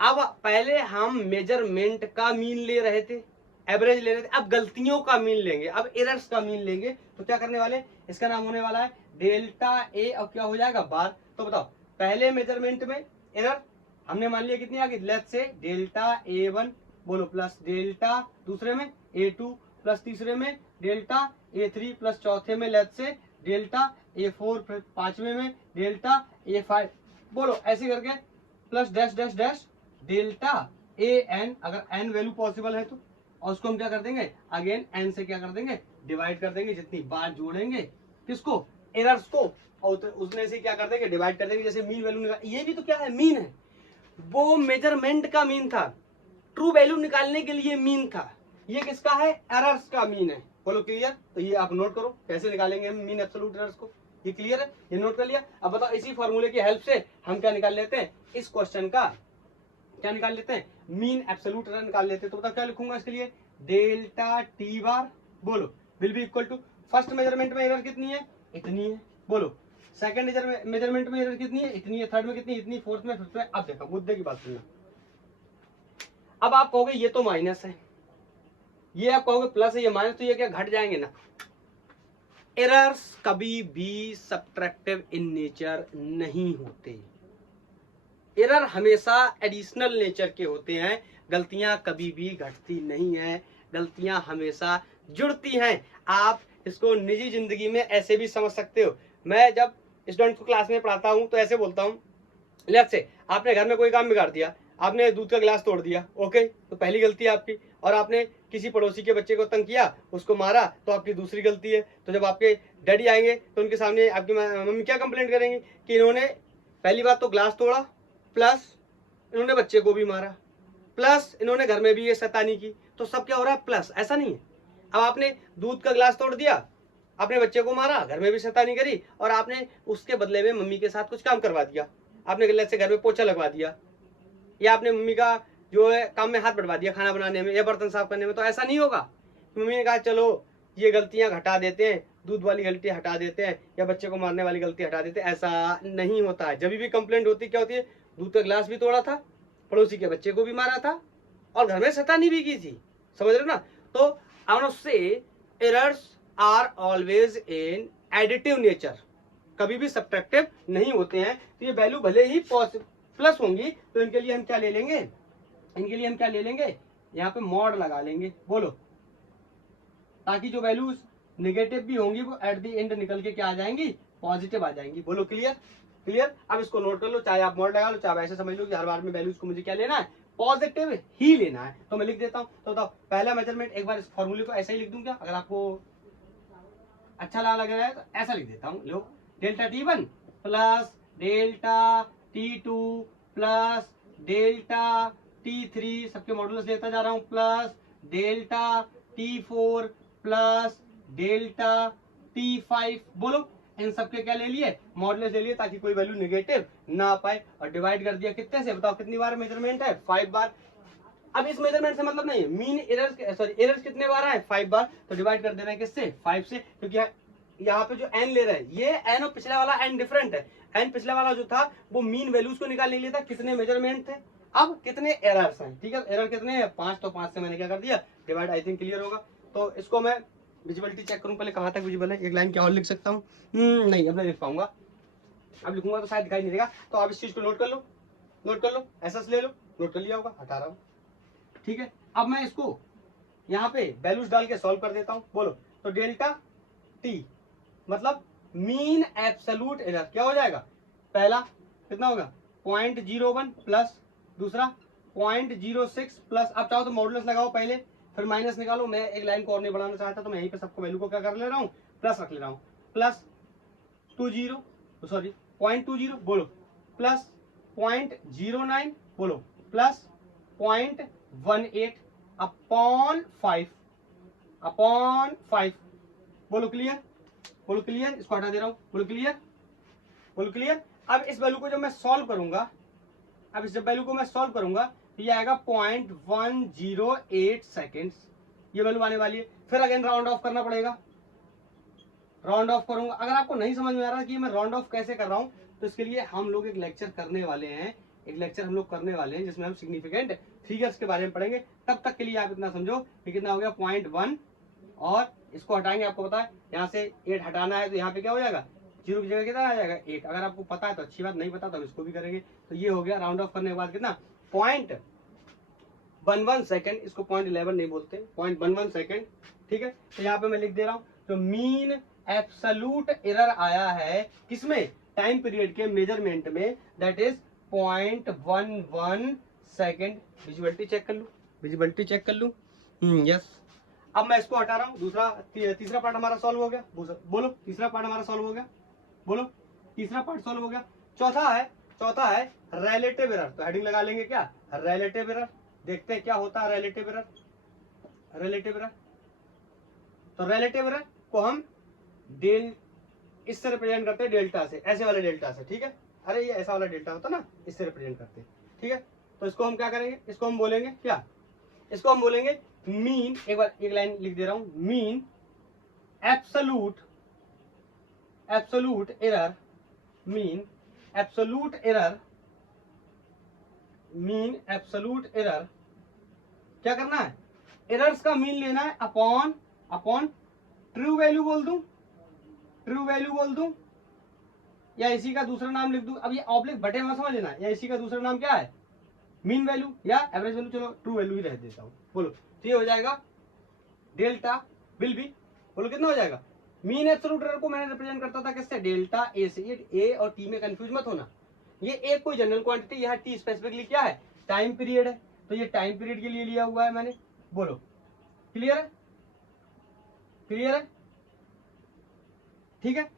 अब पहले हम मेजरमेंट का मीन ले रहे थे, एवरेज ले रहे थे। अब गलतियों का मीन लेंगे, अब एरर्स का मीन लेंगे। तो क्या करने वाले? इसका नाम होने वाला है डेल्टा ए, और क्या हो जाएगा? बार। तो बताओ, पहले मेजरमेंट में एरर हमने मान लिया कितनी आ गई? लेट्स से डेल्टा ए1 बोलो प्लस डेल्टा दूसरे में ए2 प्लस तीसरे में डेल्टा ए3 प्लस चौथे में लेट्स से डेल्टा ए4 पांचवे में डेल्टा ए5 बोलो, ऐसे करके plus dash dash dash delta A N, अगर एन वैल्यू पॉसिबल है तो। और उसको हम क्या कर देंगे? अगेन एन से क्या कर देंगे? डिवाइड कर देंगे। जितनी बार जोड़ेंगे किसको? एरर्स को, और उसमें से क्या कर देंगे? डिवाइड कर देंगे। जैसे मीन वैल्यू निकाल, ये भी तो क्या है? मीन है। वो मेजरमेंट का मीन था, ट्रू वैल्यू निकालने के लिए मीन था। ये किसका है? एरर्स का मीन है। बोलो क्लियर? तो ये आप नोट करो, कैसे निकालेंगे हम मीन एब्सोल्यूट एरर्स को। ये क्लियर है? ये नोट कर लिया? अब बताओ, इसी फॉर्मूले की हेल्प से हम क्या निकाल लेते हैं? इस क्वेश्चन का क्या निकाल लेते हैं? मीन एब्सोल्यूट एरर निकाल लेते हैं। तो बताओ क्या लिखूंगा इसके लिए? डेल्टा टी बार बोलो will be equal to, first measurement में एरर कितनी है? इतनी है। बोलो, सेकंड मेजरमेंट में एरर कितनी है? इतनी है। थर्ड में कितनी? इतनी। फोर्थ में, फिफ्थ में। अब देखो मुद्दे की बात सुनना। अब आप कहोगे ये तो माइनस है, ये आप कहोगे प्लस है, ये माइनस, तो ये क्या घट जाएंगे ना? एरर्स कभी भी सब्ट्रैक्टिव इन नेचर नहीं होते। एरर हमेशा एडिशनल नेचर के होते हैं। गलतियां कभी भी घटती नहीं है, गलतियां हमेशा जुड़ती हैं। आप इसको निजी जिंदगी में ऐसे भी समझ सकते हो। मैं जब स्टूडेंट को क्लास में पढ़ाता हूं तो ऐसे बोलता हूं, लेट्स से आपने घर में कोई काम बिगाड़ दिया, आपने दूध का गिलास तोड़ दिया, ओके, तो पहली गलती है आपकी। और आपने किसी पड़ोसी के बच्चे को तंग किया, उसको मारा, तो आपकी दूसरी गलती है। तो जब आपके डैडी आएंगे तो उनके सामने आपकी मम्मी क्या कंप्लेंट करेंगी? कि इन्होंने पहली बात तो ग्लास तोड़ा, प्लस इन्होंने बच्चे को भी मारा, प्लस इन्होंने घर में भी ये शैतानी की। तो सब क्या हो रहा है? प्लस। ऐसा नहीं है। अब आपने दूध का गिलास तोड़ दिया, आपने बच्चे को मारा, घर में भी शैतानी करी, और आपने उसके बदले में मम्मी के साथ कुछ काम करवा दिया। आपने गलत से घर में पोछा लगवा दिया, या आपने मम्मी का जो है काम में हाथ बढ़वा दिया, खाना बनाने में या बर्तन साफ करने में। तो ऐसा नहीं होगा। मम्मी ने कहा चलो ये गलतियां घटा देते हैं, दूध वाली गलती हटा देते हैं, या बच्चे को मारने वाली गलती हटा देते हैं। ऐसा नहीं होता है। जब भी कंप्लेंट होती क्या होती है? दूध का गिलास भी तोड़ा था, पड़ोसी के बच्चे को भी मारा था, और घर में शैतानी भी की थी। समझ रहे हो ना? तो I want to say errors are always in additive nature, कभी भी सब्ट्रैक्टिव नहीं होते हैं। तो ये वैल्यू भले ही प्लस होंगी, तो इनके लिए हम क्या ले लेंगे? इनके लिए हम क्या ले लेंगे? यहाँ पे मॉड लगा लेंगे। बोलो, ताकि जो वैल्यूज नेगेटिव भी होंगी वो एट द एंड निकल के क्या आ जाएंगी? पॉजिटिव आ जाएंगी। बोलो क्लियर? क्लियर? अब इसको नोट कर लो, चाहे आप मॉड लगा लो, चाहे ऐसे समझ लो कि हर बार में वैल्यूज को मुझे क्या लेना है? पॉजिटिव ही लेना है। तो मैं लिख देता हूँ। तो बताओ, पहला मेजरमेंट, एक बार इस फॉर्मूले को ऐसे ही लिख दूं क्या? अगर आपको अच्छा लग रहा है तो ऐसा लिख देता हूँ। लो, delta T1 plus delta T2 plus delta T3, सबके मॉडुलस लेता जा रहा हूँ, plus delta T4 plus delta T5। बोलो, इन सबके क्या ले लिए? मॉडुलस ले लिए, ताकि कोई वैल्यू नेगेटिव ना आ पाए। और डिवाइड कर दिया कितने से? बताओ कितनी बार मेजरमेंट है? 5 बार। अब इस मेजरमेंट से मतलब नहीं है, मीन एरर्स, सॉरी एरर्स कितने बार है? 5 बार। तो डिवाइड कर देना है किससे? 5 से, क्योंकि यहाँ पे जो n ले रहे हैं, ये n और पिछला वाला n डिफरेंट है। n पिछला वाला जो था वो मीन वैल्यूज को निकालने के लिए था। कितने मेजरमेंट थे, अब कितने एरर्स हैं? ठीक है, एरर कितने हैं? 5। तो 5 से मैंने क्या कर दिया? डिवाइड। आई थिंक क्लियर होगा। तो इसको मैं विजिबिलिटी चेक करूँ पहले, कहाँ तक विजिबल है। एक लाइन क्या और लिख सकता हूँ? नहीं, अब नहीं लिख पाऊंगा। अब लिखूंगा तो शायद दिखाई नहीं देगा। तो आप इस चीज को नोट कर लो, नोट कर लो, ऐसा ले लो, नोट कर लिया होगा, हटा रहा हूँ। ठीक है, अब मैं इसको यहाँ पे वैल्यूज डाल के सॉल्व कर देता हूँ। बोलो, तो डेल्टा टी मतलब मीन एब्सोल्यूट एरर क्या हो जाएगा? पहला कितना होगा? 0.01 प्लस दूसरा 0.06 प्लस, आप चाहो तो मॉडुलस लगाओ पहले फिर माइनस निकालो। मैं एक लाइन को और नहीं बढ़ाना चाहता तो मैं यहीं पे सबको वैल्यू को क्या कर ले रहा हूँ, प्लस रख ले रहा हूँ। प्लस 0.20 बोलो, प्लस 0.09 बोलो, प्लस 0.18 अपॉन 5 बोलो क्लियर, बोलो क्लियर, इसको हटा दे रहा हूँ, बोलो क्लियर, बोलो क्लियर। अब इस वैल्यू को जब मैं सॉल्व करूंगा, अब इस वैल्यू को मैं सॉल्व करूंगा तो ये आएगा 0.108 सेकेंड्स, ये वैल्यू आने वाली है। फिर अगेन राउंड ऑफ करना पड़ेगा, राउंड ऑफ करूंगा। अगर आपको नहीं समझ में आ रहा कि मैं राउंड ऑफ कैसे कर रहा हूं तो इसके लिए हम लोग एक लेक्चर करने वाले हैं, एक लेक्चर हम लोग करने वाले हैं जिसमें हम सिग्निफिकेंट फिगर्स के बारे में पढ़ेंगे। तब तक के लिए आप इतना समझो कि कितना हो गया 0.1, और इसको हटाएंगे, आपको पता है यहाँ से 8 हटाना है तो यहाँ पे क्या हो जाएगा, 0 की जगह कितना आ जाएगा 1। अगर आपको पता है तो अच्छी बात, नहीं पता तो हम इसको भी करेंगे। तो ये हो गया, राउंड ऑफ करने के बाद कितना 0.11 सेकेंड, इसको 0.11 नहीं बोलते, 0.11 सेकेंड, ठीक है। तो यहाँ पे मैं लिख दे रहा हूँ तो मीन एब्सोल्यूट एरर आया है किसमें, टाइम पीरियड के मेजरमेंट में, that is 0.11 second. Visibility check कर लूं, विजिबिलिटी चेक कर लूं, यस। अब मैं इसको हटा रहा हूँ, तीसरा पार्ट हमारा सॉल्व हो गया। बोलो तीसरा पार्ट हमारा सॉल्व हो गया, बोलो तीसरा पार्ट सॉल्व हो गया। चौथा है रिलेटिव एरर, तो हेडिंग लगा लेंगे क्या, रिलेटिव एरर। देखते हैं क्या होता है रिलेटिव एरर। रिलेटिव एरर, तो रिलेटिव एरर को हम इससे रिप्रेजेंट करते हैं डेल्टा से, ऐसे वाले डेल्टा से, ठीक है। अरे ये ऐसा वाला डेल्टा होता ना, इससे रिप्रेजेंट करते हैं, ठीक है। तो इसको हम क्या करेंगे, इसको हम बोलेंगे क्या, इसको हम बोलेंगे मीन, एक बार एक लाइन लिख दे रहा हूं, mean absolute error, mean absolute error, mean absolute error. क्या करना है, एरर्स का मीन लेना है अपॉन ट्रू वैल्यू बोल दूं, ट्रू वैल्यू बोल दूं, या इसी का दूसरा नाम लिख दूं। अब ये ऑब्लिक बटे में समझ लेना, या इसी का दूसरा नाम क्या है, मीन वैल्यू या एवरेज वैल्यू, चलो ट्रू वैल्यू ही रह देता हूं। बोलो तो ये हो जाएगा डेल्टा विल बी, बोलो कितना हो जाएगा, मीन एब्सोल्यूट एरर को मैंने रिप्रेजेंट करता था किससे, डेल्टा ए से। ये ए और टी में कंफ्यूज मत होना, ये ए कोई जनरल क्वांटिटी, यहाँ टी स्पेसिफिकली क्या है, टाइम पीरियड है, तो ये टाइम पीरियड के लिए लिया हुआ है मैंने। बोलो क्लियर है, क्लियर है, ठीक है,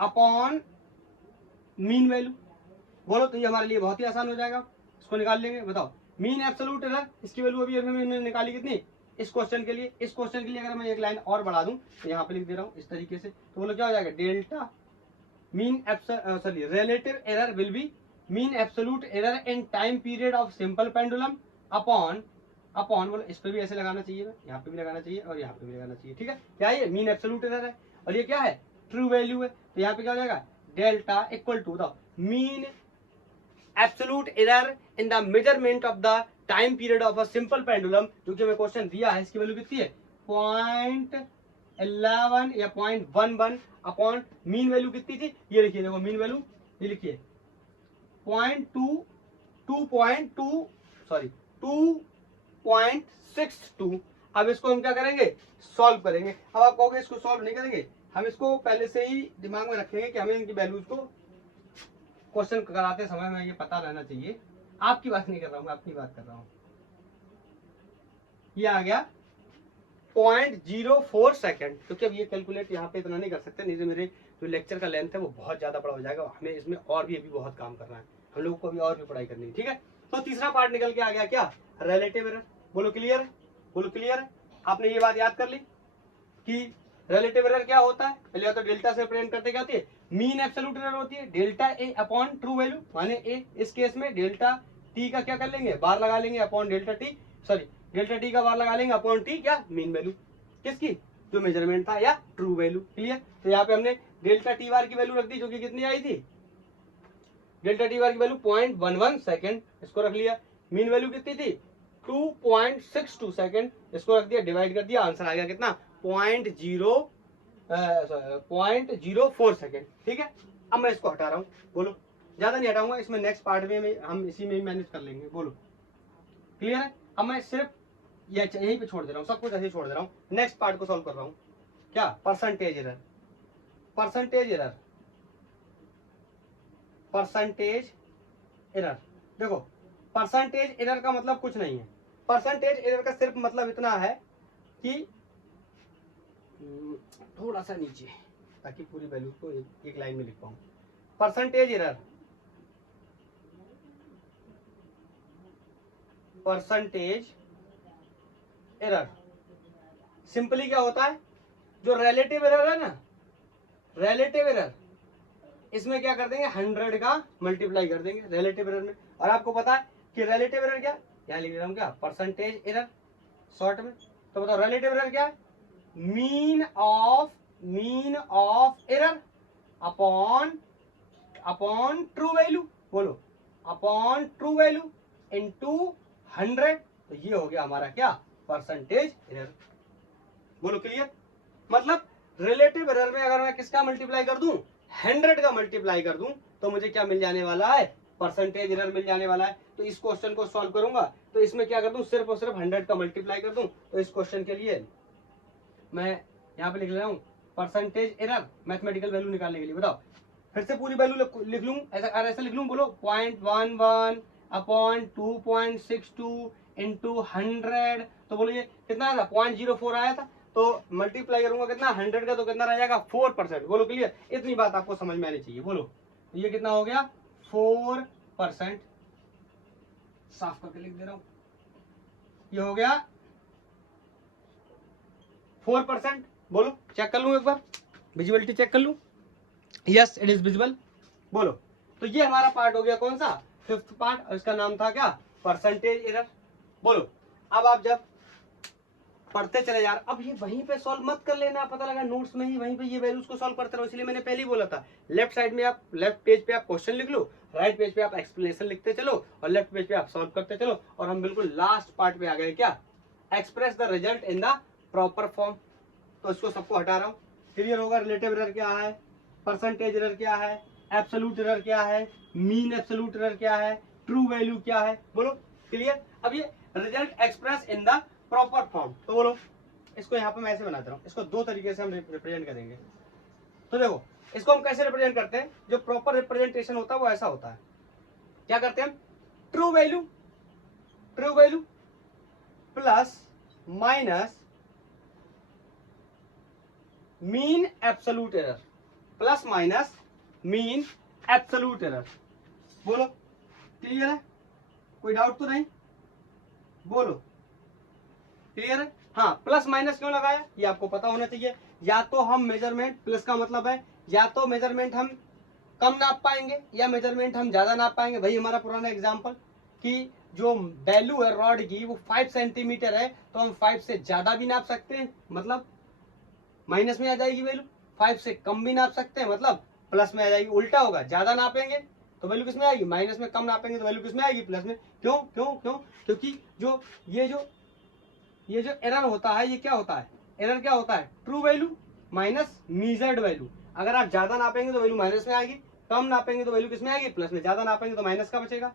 अपॉन मीन वैल्यू। बोलो तो ये हमारे लिए बहुत ही आसान हो जाएगा, इसको निकाल लेंगे। बताओ मीन एब्सोल्यूट एरर, इसकी वैल्यू अभी हमने निकाली कितनी, इस क्वेश्चन के लिए। इस क्वेश्चन के लिए अगर मैं एक लाइन और बढ़ा दूं तो यहाँ पे लिख दे रहा हूँ इस तरीके से, तो बोलो क्या हो जाएगा, delta mean sorry relative error will be mean absolute error in time period of simple pendulum upon बोलो इस पे भी ऐसे लगाना चाहिए, यहाँ पे भी लगाना चाहिए और यहाँ पे भी लगाना चाहिए, ठीक है। क्या ये मीन एब्सोल्यूट एरर है और ये क्या है, ट्रू वैल्यू है, तो यहाँ पे क्या हो जाएगा, delta equal to the mean absolute error in the measurement of the time period of a simple pendulum, जो कि हमें क्वेश्चन दिया है, इसकी वैल्यू कितनी है 0.11 या 0.11 अपॉन मीन वैल्यू कितनी थी, ये लिखिए, देखो मीन वैल्यू ये लिखिए 2.62। अब इसको हम क्या करेंगे, सॉल्व करेंगे। अब आप कहोगे इसको सॉल्व नहीं करेंगे, हम इसको पहले से ही दिमाग में रखेंगे कि हमें इनकी वैल्यूज को क्वेश्चन कराते समय हमें ये पता रहना चाहिए। आपकी बात नहीं कर रहा हूं, मैं अपनी बात कर रहा हूं। ये आ गया 0.04 सेकेंड, क्योंकि अब ये कैलकुलेट यहाँ पे इतना नहीं कर सकते, नहीं तो मेरे जो लेक्चर का लेंथ है वो बहुत ज्यादा बड़ा हो जाएगा, हमें इसमें और भी अभी बहुत काम करना है, हम लोगों को अभी और भी पढ़ाई करनी है, ठीक है। तो तीसरा पार्ट निकल के आ गया क्या, रिलेटिव एरर। बोलो क्लियर है, बोलो क्लियर है। आपने ये बात याद कर ली कि रिलेटिव एरर क्या होता है, पहले तो डेल्टा से रिप्रेजेंट करते क्या होती है, मीन एब्सोल्यूट एरर होती है delta A upon true value, माने ए। इस केस में डेल्टा टी का क्या कर लेंगे, बार लगा लेंगे upon delta T, sorry delta T का बार लगा लेंगे अपॉन टी, क्या मीन वैल्यू किसकी, जो मेजरमेंट था, या ट्रू वैल्यू। क्लियर। तो यहाँ पे हमने डेल्टा टी बार की वैल्यू रख दी, जो कि कितनी आई थी, डेल्टा टी बार की वैल्यू 0.11 सेकेंड, इसको रख लिया। मीन वैल्यू कितनी थी 2.62 सेकेंड, इसको रख दिया, डिवाइड कर दिया, आंसर आ गया कितना 0.04 सेकेंड, ठीक है। अब मैं इसको हटा रहा हूँ, बोलो ज्यादा नहीं हटाऊंगा, इसमें नेक्स्ट पार्ट में हम इसी में ही मैनेज कर लेंगे। बोलो क्लियर है। अब मैं सिर्फ यहीं पे छोड़ दे रहा हूँ, सब कुछ ऐसे छोड़ दे रहा हूँ, नेक्स्ट पार्ट को सॉल्व कर रहा हूँ। क्या, percentage error, percentage error, percentage error. देखो परसेंटेज एरर का मतलब कुछ नहीं है। परसेंटेज एरर का सिर्फ मतलब इतना है कि थोड़ा सा नीचे, ताकि पूरी वैल्यू को एक लाइन में लिख पाऊं। Percentage error, percentage error simply क्या होता है, जो रिलेटिव एरर है ना, रिलेटिव एरर, इसमें क्या कर देंगे 100 का मल्टीप्लाई कर देंगे रिलेटिव एरर में। और आपको पता है कि रिलेटिव एरर क्या, यहाँ लिख रहा हूँ क्या, परसेंटेज एरर शॉर्ट में। तो बताओ रिलेटिव एरर क्या है, mean of error upon true value, बोलो अपॉन ट्रू वैल्यू इनटू 100। तो ये हो गया हमारा क्या, परसेंटेज एरर। बोलो क्लियर। मतलब रिलेटिव एरर में अगर मैं किसका मल्टीप्लाई कर दूं, 100 का मल्टीप्लाई कर दूं, तो मुझे क्या मिल जाने वाला है, परसेंटेज एरर मिल जाने वाला है। तो इस क्वेश्चन को सॉल्व करूंगा तो इसमें क्या कर दूं, सिर्फ और सिर्फ 100 का मल्टीप्लाई कर दूं। तो इस क्वेश्चन के लिए मैं यहाँ पे लिख रहा हूँ परसेंटेज एरर मैथमेटिकल वैल्यू निकालने के लिए। बताओ फिर से पूरी वैल्यू लिख लूँ, ऐसा लिख लूँ, बोलो 0.11 अपॉन 2.62 इंटू 100। तो बोलो ये कितना आया था, 0.04 आया था। तो मल्टीप्लाई करूंगा कितना 100 का, तो कितना रह जाएगा 4%। बोलो क्लियर। इतनी बात आपको समझ में आनी चाहिए। बोलो तो ये कितना हो गया 4%। साफ करके लिख दे रहा हूं, ये हो गया 4%। बोलो चेक कर लूं एक बार, विजिबिलिटी चेक कर लूं। Yes it is visible. बोलो तो ये हमारा पार्ट हो गया कौन सा, 5th पार्ट, और इसका नाम था क्या, परसेंटेज एरर। बोलो अब आप जब पढ़ते चले यार, अब ये वहीं पे सॉल्व मत कर लेना, पता लगा नोट्स में ही वहीं पे ये वैल्यूज को सॉल्व करते रहो। इसलिए मैंने पहले ही बोला था, लेफ्ट साइड में आप, लेफ्ट पेज पे आप क्वेश्चन लिख लो, राइट पेज पे आप एक्सप्लेनेशन लिखते चलो, और लेफ्ट पेज पे आप सॉल्व करते चलो। और हम बिल्कुल लास्ट पार्ट पे आ गए, क्या, express the result in the proper form. तो इसको सबको हटा रहा हूँ। क्लियर होगा, रिलेटिव एरर क्या है, परसेंटेज एरर क्या है, एब्सोल्यूट एरर क्या है, मीन एब्सोल्यूट एरर क्या है, ट्रू वैल्यू क्या है। बोलो क्लियर। अब ये result express in the proper form. तो बोलो इसको यहाँ पे मैं ऐसे बनाता हूँ, इसको दो तरीके से हम रिप्रेजेंट करेंगे। तो देखो इसको हम कैसे रिप्रेजेंट करते हैं, जो प्रॉपर रिप्रेजेंटेशन होता है वो ऐसा होता है। क्या करते हैं हम, true value plus minus mean absolute error, plus minus mean absolute error. बोलो क्लियर है, कोई डाउट तो नहीं, बोलो क्लियर है। हाँ प्लस माइनस क्यों लगाया, ये आपको पता होना चाहिए। या तो हम मेजरमेंट, प्लस का मतलब है या तो मेजरमेंट हम कम नाप पाएंगे या मेजरमेंट हम ज्यादा नाप पाएंगे। भाई हमारा पुराना एग्जांपल कि जो वैल्यू है रॉड की वो 5 सेंटीमीटर है, तो हम 5 से ज्यादा भी नाप सकते हैं, मतलब माइनस में आ जाएगी वैल्यू। 5 से कम भी नाप सकते हैं, मतलब प्लस में आ जाएगी। उल्टा होगा, ज्यादा नापेंगे तो वैल्यू किस में आएगी, माइनस में, कम नापेंगे तो वैल्यू किस में आएगी, प्लस में। क्यों क्यों क्यों, क्योंकि ये जो एरर होता है, ये क्या होता है, एरर क्या होता है, true value minus measured value. अगर आप ज्यादा नापेंगे तो वैल्यू माइनस में आएगी, कम नापेंगे तो वैल्यू किस में आएगी, प्लस में। ज्यादा नापेंगे तो माइनस का बचेगा,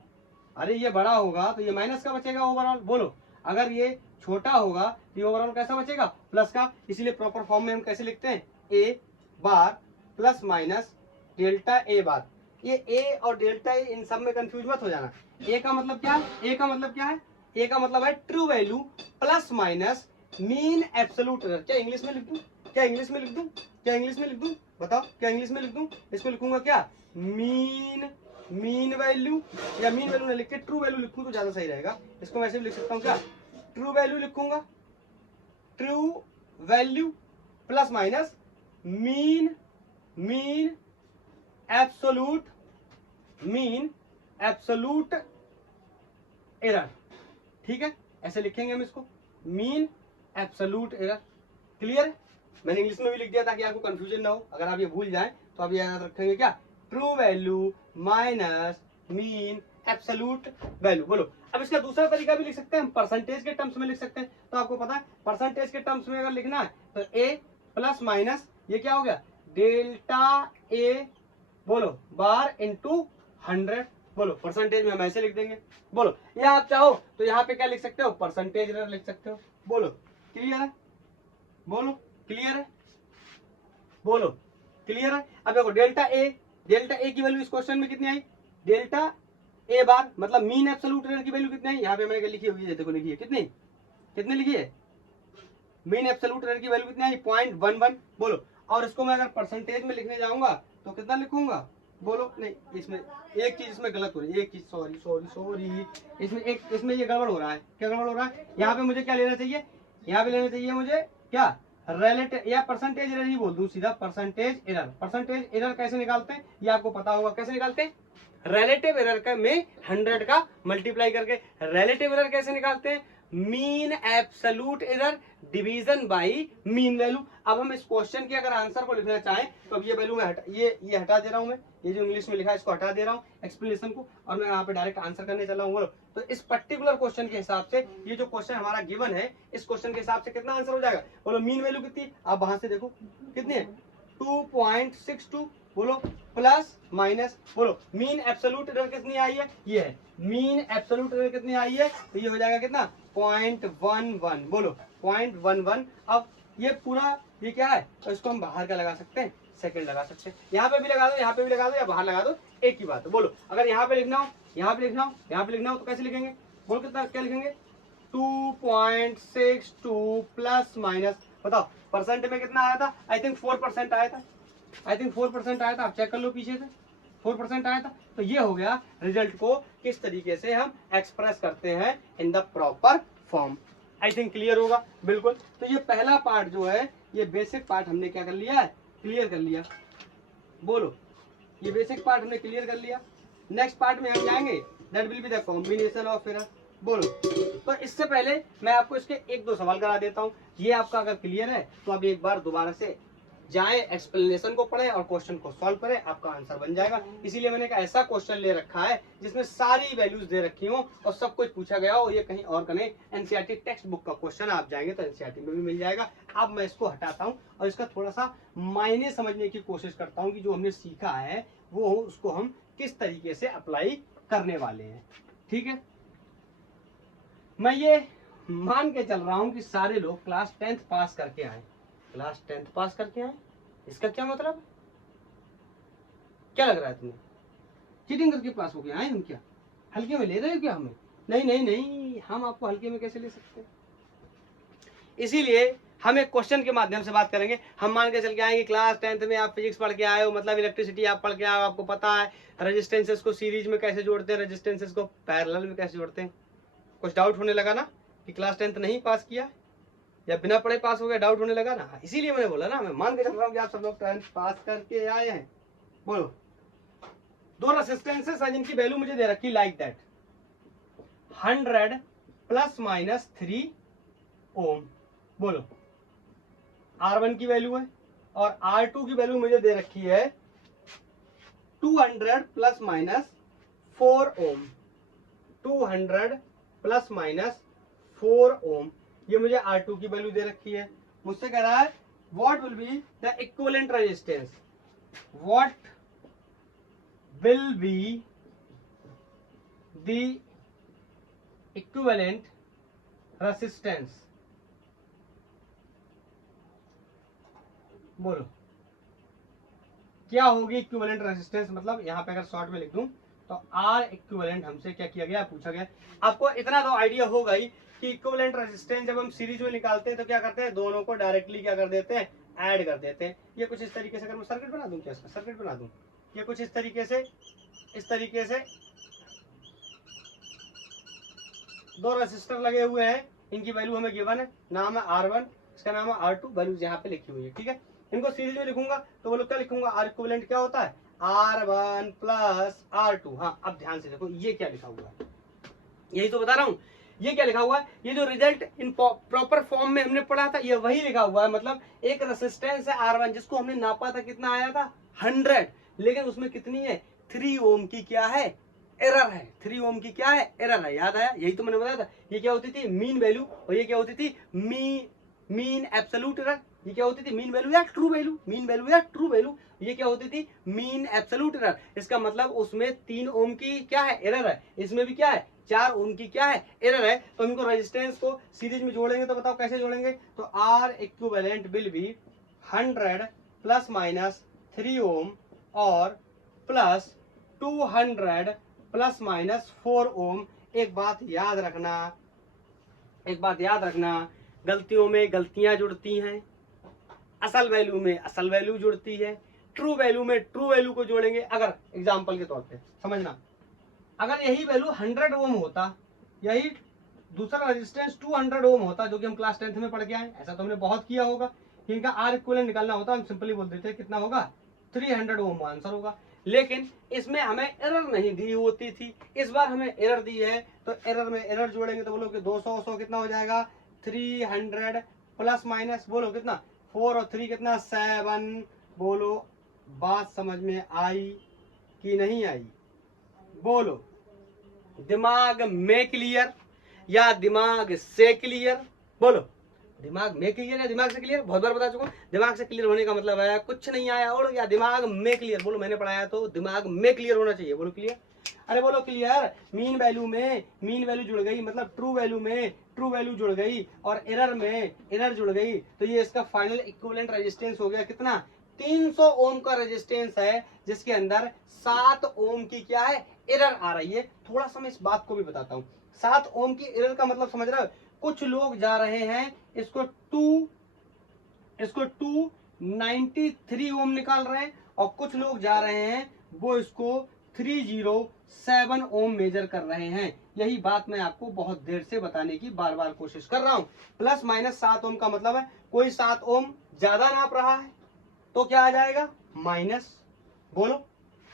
अरे ये बड़ा होगा तो ये माइनस का बचेगा ओवरऑल। बोलो अगर ये छोटा होगा तो ये ओवरऑल कैसा बचेगा, प्लस का। इसीलिए प्रॉपर फॉर्म में हम कैसे लिखते हैं, ए बार प्लस माइनस डेल्टा ए बार। ये ए और डेल्टा ए इन सब में कंफ्यूज मत हो जाना। ए का मतलब क्या है, ए का मतलब क्या है, ए का मतलब है true value plus minus mean absolute error. क्या इंग्लिश में लिख दूं, क्या इंग्लिश में लिख दूं, क्या इंग्लिश में लिख दूं, बताओ क्या इंग्लिश में लिख दूं। इसको लिखूंगा क्या, मीन वैल्यू, या मीन वैल्यू ना लिख के ट्रू वैल्यू लिखूं तो ज्यादा सही रहेगा। इसको वैसे भी लिख सकता हूँ क्या, ट्रू वैल्यू लिखूंगा, true value plus minus mean absolute error. ठीक है, ऐसे लिखेंगे हम इसको, मीन एब्सोल्यूट एरर। क्लियर। मैंने इंग्लिश में भी लिख दिया ताकि आपको कंफ्यूजन ना हो। अगर आप ये भूल जाएं तो आप याद रखेंगे क्या, true value minus mean absolute value. बोलो अब इसका दूसरा तरीका भी लिख सकते हैं हम, परसेंटेज के टर्म्स में लिख सकते हैं। तो आपको पता है परसेंटेज के टर्म्स में अगर लिखना है तो ए प्लस माइनस ये क्या हो गया, डेल्टा ए, बोलो बार इंटू 100। बोलो परसेंटेज में हम ऐसे लिख देंगे। बोलो या आप चाहो तो यहाँ पे क्या लिख सकते हो, परसेंटेज एरर लिख सकते हो। बोलो क्लियर है, बोलो क्लियर है, बोलो क्लियर है। अब देखो डेल्टा ए की वैल्यू इस क्वेश्चन में कितनी आई, डेल्टा ए बार मतलब मीन एब्सोल्यूट एरर की वैल्यू कितनी है, यहाँ पे मैंने लिखी होगी, देखो लिखी है कितनी कितनी लिखी है, मीन एब्सोल्यूट एरर की वैल्यू कितनी है 0.11। बोलो, और इसको मैं अगर परसेंटेज में लिखने जाऊंगा तो कितना लिखूंगा, बोलो। नहीं, इसमें एक चीज इसमें गलत हो रही है, एक चीज, सॉरी सॉरी सॉरी, इसमें एक इसमें ये गड़बड़ हो रहा है। क्या गड़बड़ हो रहा है, यहाँ पे मुझे क्या लेना चाहिए, यहाँ पे लेना चाहिए मुझे क्या, रिलेटिव या परसेंटेज एरर ही बोल दूं सीधा, परसेंटेज एरर। परसेंटेज एरर कैसे निकालते हैं ये आपको पता होगा, कैसे निकालते हैं, रिलेटिव एरर का में 100 का मल्टीप्लाई करके। रिलेटिव एरर कैसे निकालते हैं, mean absolute error division by mean value. अब हम इस क्वेश्चन के अगर आंसर को लिखना चाहें तो अब ये वैल्यू मैं ये हटा दे रहा हूं, मैं ये जो इंग्लिश में लिखा है इसको हटा दे रहा हूं एक्सप्लेनेशन को, और मैं यहाँ पे डायरेक्ट आंसर करने चला हूँ। तो इस पर्टिकुलर क्वेश्चन के हिसाब से ये जो क्वेश्चन हमारा गिवन है, इस क्वेश्चन के हिसाब से कितना आंसर हो जाएगा, बोलो मीन वैल्यू कितनी, आप वहां से देखो कितनी है 2.62, बोलो प्लस माइनस, बोलो मीन एब्सोल्यूट एरर कितनी आई है, ये है मीन एब्सोल्यूट एरर कितनी आई है, तो ये हो जाएगा कितना 0.11, बोलो 0.11। अब ये पूरा ये क्या है, तो इसको हम बाहर का लगा सकते हैं, सेकंड लगा सकते हैं, यहाँ पे भी लगा दो, यहाँ पे भी लगा दो, या बाहर लगा दो, एक ही बात है। बोलो अगर यहाँ पे लिखना हो, यहाँ पे लिखना हो, यहाँ पे लिखना हो तो कैसे लिखेंगे, बोलो कितना क्या लिखेंगे 2.62 प्लस माइनस, बताओ परसेंट में कितना आया था, आई थिंक 4% आया था, आई थिंक 4% आया था, आप चेक कर लो पीछे से 4% आया था। तो ये हो गया रिजल्ट को किस तरीके से हम एक्सप्रेस करते हैं in the proper form. I think clear होगा बिल्कुल। तो ये पहला पार्ट जो है, ये बेसिक पार्ट हमने क्या कर लिया है, क्लियर कर लिया। बोलो ये बेसिक पार्ट हमने क्लियर कर लिया। नेक्स्ट पार्ट में हम जाएंगे, that will be the combination of error. बोलो, तो इससे पहले मैं आपको इसके एक दो सवाल करा देता हूं। ये आपका अगर क्लियर है तो आप एक बार दोबारा से जाएं, एक्सप्लेनेशन को पढ़ें और क्वेश्चन को सॉल्व करें, आपका आंसर बन जाएगा। इसीलिए मैंने एक ऐसा क्वेश्चन ले रखा है जिसमें सारी वैल्यूज दे रखी हो और सब कुछ पूछा गया हो। ये कहीं और का नहीं, एनसीईआरटी टेक्स्ट बुक का क्वेश्चन, आप जाएंगे तो एनसीईआरटी में भी मिल जाएगा। अब मैं इसको हटाता हूँ और इसका थोड़ा सा मायने समझने की कोशिश करता हूँ कि जो हमने सीखा है वो उसको हम किस तरीके से अप्लाई करने वाले हैं। ठीक है, मैं ये मान के चल रहा हूं कि सारे लोग क्लास 10th पास करके आए, क्लास 10th पास करके आए। इसका क्या मतलब, क्या लग रहा है तुम्हें, चीटिंग करके पास हो गए आए हम, क्या हल्के में ले रहे हो क्या हमें, नहीं नहीं नहीं, हम आपको हल्के में कैसे ले सकते हैं। इसीलिए हम एक क्वेश्चन के माध्यम से बात करेंगे। हम मान के चल के आएंगे क्लास 10th में आप फिजिक्स पढ़ के आए हो, मतलब इलेक्ट्रिसिटी आप पढ़ के आए हो, आपको पता है रेजिस्टेंसेस को सीरीज में कैसे जोड़ते हैं, रेजिस्टेंसेस को पैरेलल में कैसे जोड़ते हैं। कुछ डाउट होने लगा ना कि क्लास 10th नहीं पास किया या बिना पढ़े पास हो गया, डाउट होने लगा ना। इसीलिए मैंने बोला ना, मैं मान के चल रहा हूँ कि आप सब लोग 10th पास करके आए हैं। बोलो, दो रेजिस्टेंसेस हैं जिनकी वैल्यू मुझे दे रखी लाइक दैट 100 प्लस माइनस 3 ओम। बोलो R1 की वैल्यू है और R2 की वैल्यू मुझे दे रखी है 200 प्लस माइनस 4 ओम, 200 प्लस माइनस 4 ओम, ये मुझे R2 की वैल्यू दे रखी है। मुझसे कह रहा है what will be the equivalent resistance, what will be the equivalent resistance. बोलो क्या होगी इक्विवेलेंट रेजिस्टेंस, मतलब यहाँ पे अगर शॉर्ट में लिख दूं तो R इक्विवेलेंट हमसे क्या किया गया, पूछा गया। आपको इतना तो आइडिया होगा ही कि इक्विवेलेंट रेजिस्टेंस जब हम सीरीज में निकालते हैं तो क्या करते हैं, दोनों को डायरेक्टली क्या कर देते हैं, ऐड कर देते हैं। ये कुछ इस तरीके से, अगर मैं सर्किट बना दूं, क्या इसका सर्किट बना दूं, ये कुछ इस तरीके से दो रेजिस्टर लगे हुए हैं, इनकी वैल्यू हमें गिवन है, नाम है R1, इसका नाम है R2, वैल्यूज यहाँ पे लिखी हुई है। ठीक है, इनको सीरीज में लिखूंगा तो बोलो क्या लिखूंगा, R इक्विवेलेंट क्या होता है R1 प्लस R2। हाँ अब ध्यान से देखो ये क्या लिखा हुआ है, यही तो बता रहा हूँ, ये क्या लिखा हुआ है, ये जो रिजल्ट इन प्रॉपर फॉर्म में हमने पढ़ा था ये वही लिखा हुआ है। मतलब एक रेजिस्टेंस है R1 जिसको हमने नापा था, कितना आया था 100, लेकिन उसमें कितनी है 3 ओम की क्या है, एरर है, 3 ओम की क्या है, एरर है। याद आया, यही तो मैंने बताया था। ये क्या होती थी, मीन वैल्यू, और ये क्या होती थी, मीन एब्सोल्यूट एरर। ये क्या होती थी, मीन वैल्यू या ट्रू वैल्यू, मीन वैल्यू या ट्रू वैल्यू। ये क्या होती थी, मीन एब्सोल्यूट एरर। इसका मतलब उसमें 3 ओम की क्या है, एरर है, इसमें भी क्या है 4 ओम की क्या है, एरर है। तो इनको रेजिस्टेंस को सीरीज में जोड़ेंगे तो बताओ कैसे जोड़ेंगे, तो R equivalent will be 100 plus minus 3 ओम और प्लस 200 प्लस माइनस 4 ओम। एक बात याद रखना, गलतियों में गलतियां जुड़ती हैं, असल वैल्यू में असल वैल्यू जुड़ती है, ट्रू वैल्यू में ट्रू वैल्यू को जोड़ेंगे। अगर एग्जांपल के तौर पे समझना, अगर यही वैल्यू 100 ओम होता, यही दूसरा रेजिस्टेंस 200 ओम होता, जो कि हम क्लास 10th में पढ़ के आए, ऐसा तो हमने बहुत किया होगा, इनका आर इक्विवेलेंट निकालना होता, हम सिंपली बोल देते हैं कितना होगा, 300 ओम आंसर होगा। लेकिन इसमें हमें एरर नहीं दी होती थी, इस बार हमें एरर दी है, तो एरर में एरर जोड़ेंगे तो बोलो कि 200 100 कितना हो जाएगा, 300 प्लस माइनस बोलो कितना, 4 और 3 कितना, 7। बोलो बात समझ में आई कि नहीं आई? बोलो दिमाग में क्लियर या दिमाग से क्लियर? बोलो दिमाग में क्लियर या दिमाग से क्लियर? बहुत बार बता चुका हूं, दिमाग से क्लियर होने का मतलब है कुछ नहीं आया और या दिमाग में क्लियर। बोलो मैंने पढ़ाया तो दिमाग में क्लियर होना चाहिए। बोलो क्लियर, अरे बोलो क्लियर। मीन वैल्यू जुड़ गई, मतलब ट्रू वैल्यू में ट्रू वैल्यू जुड़ गई और एरर में एरर जुड़ गई, तो ये इसका फाइनल इक्विवेलेंट रेजिस्टेंस हो गया कितना, 300 ओम का रेजिस्टेंस है, जिसके अंदर 7 ओम की क्या है, एरर आ रही है। थोड़ा सा मैं इस बात को भी बताता हूँ, 7 ओम की एरर का मतलब समझ रहे हो? कुछ लोग जा रहे हैं इसको 293 ओम निकाल रहे हैं, और कुछ लोग जा रहे हैं वो इसको 307 ओम मेजर कर रहे हैं। यही बात मैं आपको बहुत देर से बताने की बार बार कोशिश कर रहा हूं। प्लस माइनस 7 ओम का मतलब है कोई 7 ओम ज्यादा नाप रहा है तो क्या आ जाएगा, माइनस। बोलो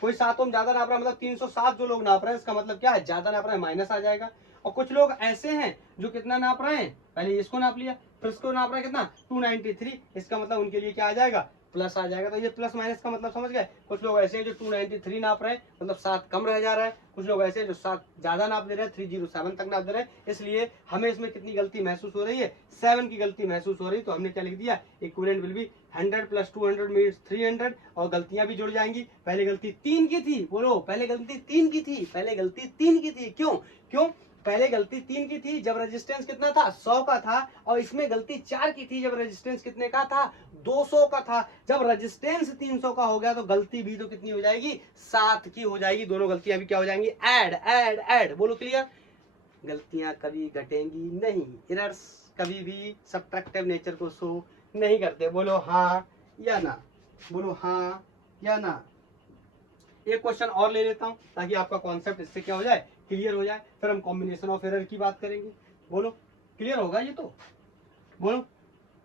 कोई 7 ओम ज्यादा नाप रहा है, मतलब 307 जो लोग नाप रहे हैं, इसका मतलब क्या है, ज्यादा नाप रहे हैं, माइनस आ जाएगा। और कुछ लोग ऐसे हैं जो कितना नाप रहे हैं, पहले इसको नाप लिया फिर इसको नाप रहे हैं कितना, 293, इसका मतलब उनके लिए क्या आ जाएगा, प्लस आ जाएगा। तो ये प्लस माइनस का मतलब समझ गए। कुछ लोग ऐसे हैं जो 293 नाप रहे हैं, मतलब 7 कम रह जा रहा है, कुछ लोग ऐसे हैं जो 7 ज्यादा नाप दे रहे हैं, 307 तक नाप दे रहे हैं। इसलिए हमें इसमें कितनी गलती महसूस हो रही है, 7 की गलती महसूस हो रही है। तो हमने क्या लिख दिया, equivalent will be 100 plus 200 means 300, और गलतियां भी जुड़ जाएंगी। पहले गलती 3 की थी, बोलो पहले गलती 3 की थी, पहले गलती 3 की थी। क्यों क्यों पहले गलती 3 की थी जब रेजिस्टेंस कितना था, 100 का था, और इसमें गलती 4 की थी जब रेजिस्टेंस कितने का था, 200 का था। जब रेजिस्टेंस 300 का हो गया तो गलती भी तो कितनी हो जाएगी, 7 की हो जाएगी। दोनों गलतियां भी क्या हो जाएंगी, ऐड ऐड ऐड। बोलो क्लियर। गलतियां कभी घटेंगी नहीं, एरर्स कभी भी सब्ट्रैक्टिव नेचर को शो नहीं करते। बोलो हाँ या ना, बोलो हाँ या ना। एक क्वेश्चन और ले लेता हूं ताकि आपका कॉन्सेप्ट इससे क्या हो जाए, क्लियर हो जाए, फिर हम कॉम्बिनेशन ऑफ एरर की बात करेंगे। बोलो क्लियर होगा ये तो? बोलो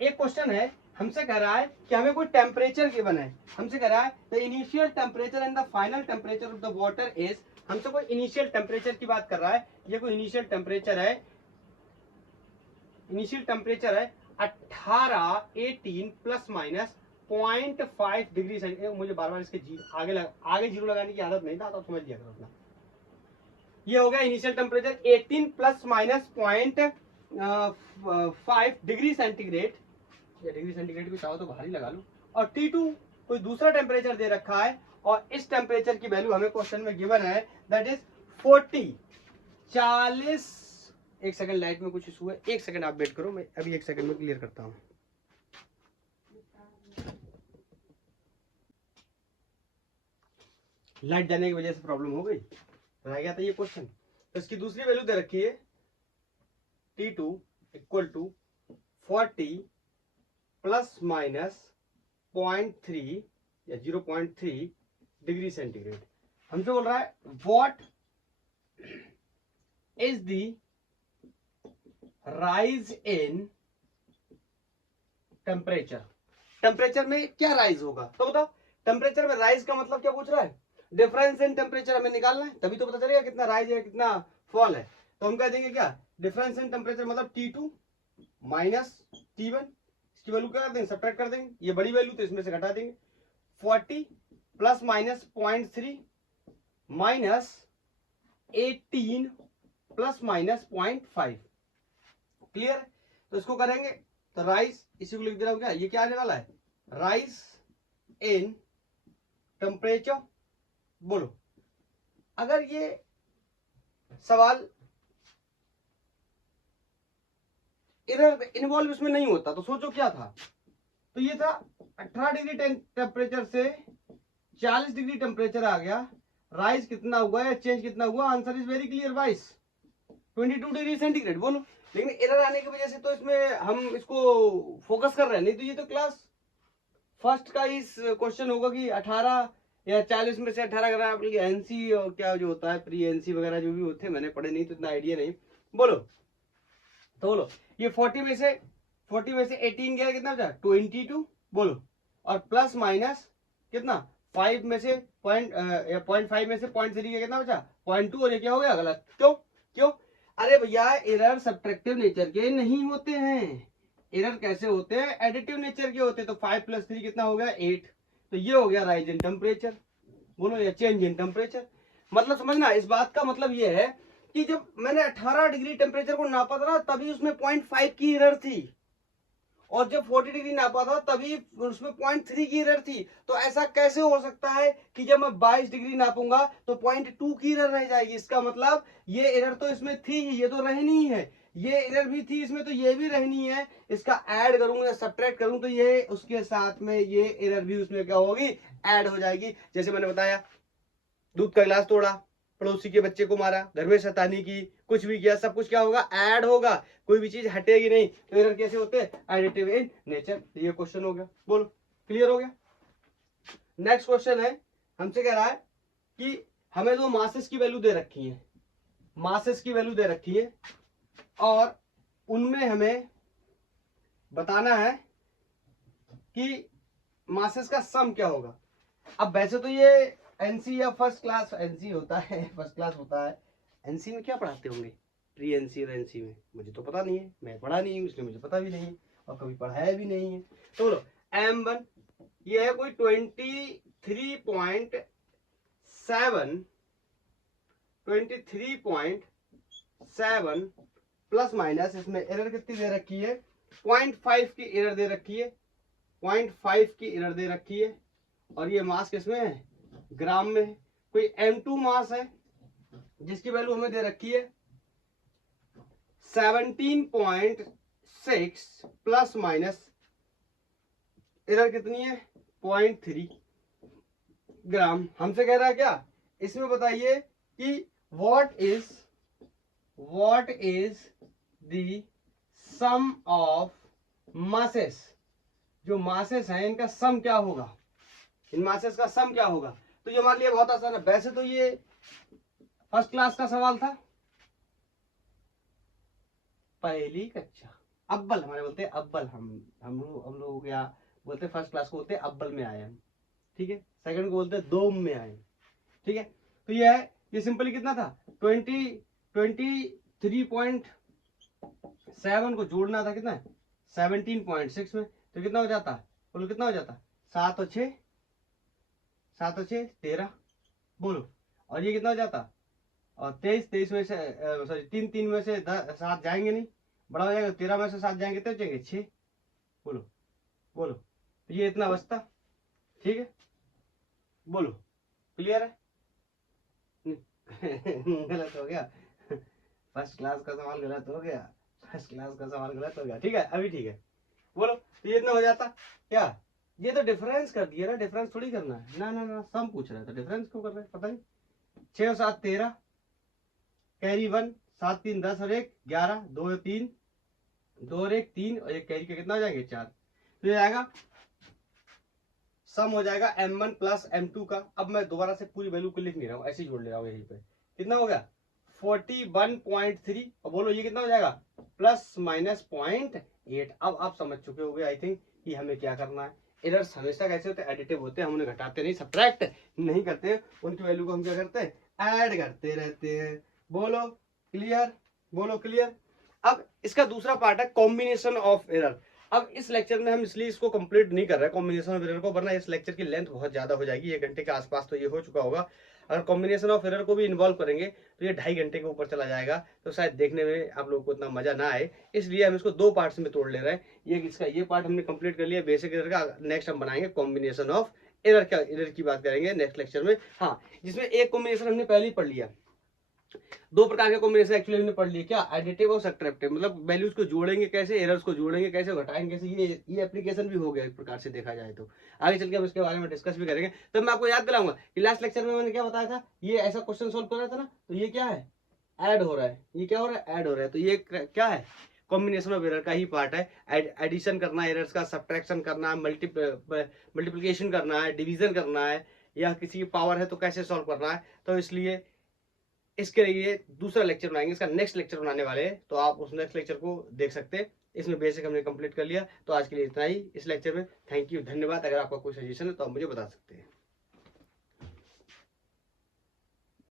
एक क्वेश्चन है, हमसे कह रहा है कि हमें कोई टेम्परेचर गिवन है, हमसे कह रहा है the initial temperature and the final temperature of the water is, हमसे कोई इनिशियल टेम्परेचर की बात कर रहा है। ये कोई इनिशियल टेम्परेचर है, इनिशियल टेम्परेचर है 18 प्लस माइनस 0.5 डिग्री सेंटीग्रेड। मुझे बार बार इसके आगे जीरो लगाने की आदत नहीं था, तो समझ लिया करो अपना। ये हो गया initial temperature 18 plus minus 0.5 degree centigrade, या डिग्री सेंटीग्रेड भी चाहो तो बाहर ही लगा लो। और T2 कोई दूसरा टेम्परेचर दे रखा है, और इस टेम्परेचर की वैल्यू हमें क्वेश्चन में गिवन है, दैट इज 40। एक सेकंड, लाइट में कुछ इशू है, एक सेकंड आप वेट करो, मैं अभी एक सेकंड में क्लियर करता हूं। लाइट जाने की वजह से प्रॉब्लम हो गई, रह गया था ये क्वेश्चन। तो इसकी दूसरी वैल्यू दे रखी है T2 equal to 40 plus minus 0.3 या 0.3 डिग्री सेंटीग्रेड। हमसे बोल रहा है what is the rise in temperature. Temperature में क्या राइज होगा, तो बताओ। टेम्परेचर में राइज का मतलब क्या पूछ रहा है, डिफरेंस इन टेम्परेचर हमें निकालना है, तभी तो पता चलेगा कितना राइज है कितना फॉल है। तो हम कह देंगे क्या, डिफरेंस इन टेम्परेचर मतलब T2 माइनस T1, इसकी वैल्यू क्या कर देंगे, सब्ट्रैक्ट कर देंगे, ये बड़ी वैल्यू तो इसमें से घटा देंगे। 40 plus minus 0.3 minus 18 plus minus 0.5। Clear? तो इसको करेंगे तो राइज, इसी को लिख दे रहा हूं क्या, ये क्या आने वाला है, राइज इन टेम्परेचर। बोलो अगर ये सवाल एरर इन्वॉल्व इसमें नहीं होता तो सोचो क्या था, तो ये था 18 डिग्री टेम्परेचर से 40 डिग्री टेम्परेचर आ गया, राइज कितना हुआ है, चेंज कितना हुआ, answer is very clear guys, 22 degree centigrade. बोलो, लेकिन एरर आने की वजह से तो इसमें हम इसको फोकस कर रहे हैं, नहीं तो ये तो क्लास फर्स्ट का इस क्वेश्चन होगा कि 18 या 40 में से 18 अगर आप एनसी और क्या जो होता है प्री एनसी वगैरह जो भी होते हैं, मैंने पढ़े नहीं तो इतना आइडिया नहीं। बोलो तो बोलो ये 40 में से 18 गया कितना बचा 22। बोलो और प्लस माइनस कितना 5 में से 0.5 में से 0.3 का कितना बचा 0.2, और ये क्या हो गया गलत। क्यों क्यों? अरे भैया एरर सब्ट्रैक्टिव नेचर के नहीं होते हैं, एरर कैसे होते हैं, एडिटिव नेचर के होते हैं। तो 5 + 3 कितना हो गया 8, तो ये हो गया राइज इन टेम्परेचर। बोलो या चेंज इन टेम्परेचर। मतलब समझना, इस बात का मतलब ये है कि जब मैंने 18 डिग्री टेम्परेचर को नापा था ना तभी उसमें 0.5 की एरर थी, और जब 40 डिग्री नापा था तभी उसमें 0.3 की एरर थी। तो ऐसा कैसे हो सकता है कि जब मैं 22 डिग्री नापूंगा तो 0.2 की एरर रह जाएगी? इसका मतलब ये एरर तो इसमें थी ही, ये तो रहनी ही है, ये एरर भी थी इसमें तो ये भी रहनी है। इसका ऐड करूंगा या सब्ट्रैक्ट करूं तो ये उसके साथ में ये एरर भी उसमें क्या होगी, ऐड हो जाएगी। जैसे मैंने बताया दूध का गिलास तोड़ा, पड़ोसी के बच्चे को मारा, घर में शैतानी की, कुछ भी किया, सब कुछ क्या होगा, ऐड होगा, कोई भी चीज हटेगी नहीं। तो एरर कैसे होते हैं, एडिटिव इन नेचर। ये क्वेश्चन हो गया। बोलो क्लियर हो गया। नेक्स्ट क्वेश्चन है, हमसे कह रहा है कि हमें दो मासेस की वैल्यू दे रखी है, मासेस की वैल्यू दे रखी है और उनमें हमें बताना है कि मासेस का सम क्या होगा। अब वैसे तो ये एनसी या फर्स्ट क्लास एनसी होता है, फर्स्ट क्लास होता है। एनसी में क्या पढ़ाते होंगे, प्री एनसी और एनसी में मुझे तो पता नहीं है, मैं पढ़ा नहीं हूँ इसलिए मुझे पता भी नहीं है और कभी पढ़ाया भी नहीं है। तो बोलो M1 ये है कोई 23.7 प्लस माइनस, इसमें एरर कितनी दे रखी है 0.5 की एरर दे रखी है, 0.5 की एरर दे रखी है, और ये मास किसमें है, ग्राम में है। कोई M2 मास है जिसकी वैल्यू हमें दे रखी है 17.6 प्लस माइनस एरर कितनी है 0.3 ग्राम। हमसे कह रहा है क्या, इसमें बताइए कि what is the sum of masses, जो मासेस हैं इनका सम क्या होगा, इन मासेस का सम क्या होगा। तो ये हमारे लिए बहुत आसान है। वैसे तो ये फर्स्ट क्लास का सवाल था, पहली कक्षा अव्वल हमारे बोलते हैं, अव्वल हम लोग क्या बोलते हैं, फर्स्ट क्लास को बोलते हैं अव्वल में आए हम, ठीक है। सेकंड को बोलते हैं दोम में आए, ठीक है। तो ये है, ये सिंपली कितना था 23.7 को जोड़ना था कितना 17.6 में, तो कितना हो जाता, बोलो कितना हो जाता 7 और 6 13। बोलो और ये कितना हो जाता, और 23 में से सॉरी 3 में से 7 जाएंगे नहीं, बड़ा हो जाएगा, 13 में से 7 जाएंगे तो जाएंगे 6। बोलो बोलो तो ये इतना बचता, ठीक है। बोलो क्लियर है। गलत हो गया, फर्स्ट क्लास का सवाल गलत हो गया, फर्स्ट क्लास का सवाल गलत हो गया, ठीक है अभी ठीक है। बोलो तो ये इतना हो जाता क्या, ये तो डिफरेंस कर दिया ना, डिफरेंस थोड़ी करना है ना, ना ना सम पूछ रहा था, डिफरेंस क्यों कर रहे हैं पता नहीं। 6 और 7 13, कैरी 1, 7 3 10 और 1 11, 2 और 3 2 और 1 3 और 1 कैरी के कितना हो जाएंगे 4। तो ये आएगा सम हो जाएगा M1 प्लस M2 का। अब मैं दोबारा से पूरी वैल्यू को लिख नहीं रहा हूँ, ऐसे ही जोड़ ले रहा हूँ यहीं पे। कितना हो गया 41.3, और बोलो ये कितना हो जाएगा प्लस माइनस 0.8। अब आप समझ चुके होंगे आई थिंक कि हमें क्या करना है। एरर्स हमेशा कैसे होते हैं, एडिटिव होते हैं, हम उन्हें घटाते नहीं, सब्ट्रैक्ट नहीं करते, उनकी वैल्यू को हम क्या करते हैं, ऐड करते रहते हैं। बोलो क्लियर, बोलो क्लियर। अब इसका दूसरा पार्ट है कॉम्बिनेशन ऑफ एरर। अब इस लेक्चर में हम इसलिए इसको कंप्लीट नहीं कर रहे कॉम्बिनेशन ऑफ एरर को, वरना इस लेक्चर की लेंथ बहुत ज्यादा हो जाएगी, 1 घंटे के आसपास तो ये हो चुका होगा। अगर कॉम्बिनेशन ऑफ एरर को भी इन्वॉल्व करेंगे तो ये 2.5 घंटे के ऊपर चला जाएगा, तो शायद देखने में आप लोगों को इतना मजा ना आए, इसलिए हम इसको 2 पार्ट्स में तोड़ ले रहे हैं। ये इसका ये पार्ट हमने कंप्लीट कर लिया बेसिक एरर का, नेक्स्ट हम बनाएंगे कॉम्बिनेशन ऑफ एरर, क्या एरर की बात करेंगे नेक्स्ट लेक्चर में। हाँ, जिसमें एक कॉम्बिनेशन हमने पहले ही पढ़ लिया, दो प्रकार के कॉम्बिनेशन एक्चुअली हमने पढ़ लिए, क्या, एडिटिव और सब्ट्रैक्टिव, मतलब वैल्यूज को जोड़ेंगे कैसे, एरर्स को जोड़ेंगे कैसे, घटाएंगे कैसे, ये एप्लीकेशन भी हो गया एक प्रकार से देखा जाए तो। आगे चल के हम इसके बारे में डिस्कस भी करेंगे। तब मैं आपको याद दिलाऊंगा कि लास्ट लेक्चर में मैंने क्या बताया था, ये ऐसा क्वेश्चन सोल्व कर रहा था ना, तो ये क्या है, ऐड हो रहा है, ये क्या हो रहा है, ऐड हो रहा है, तो ये क्या है, कॉम्बिनेशन ऑफ एरर का ही पार्ट है। एडिशन करना है एरर्स का, सब्ट्रैक्शन करना है, मल्टीप्लिकेशन करना है, डिवीजन करना है, या किसी की पावर है तो कैसे सॉल्व करना है। तो इसलिए इसके लिए दूसरा लेक्चर बनाएंगे, इसका नेक्स्ट लेक्चर बनाने वाले हैं, तो आप उस नेक्स्ट लेक्चर को देख सकते हैं। इसमें बेसिक हमने कंप्लीट कर लिया। तो आज के लिए इतना ही इस लेक्चर में। थैंक यू, धन्यवाद। अगर आपका कोई सजेशन है तो आप मुझे बता सकते हैं।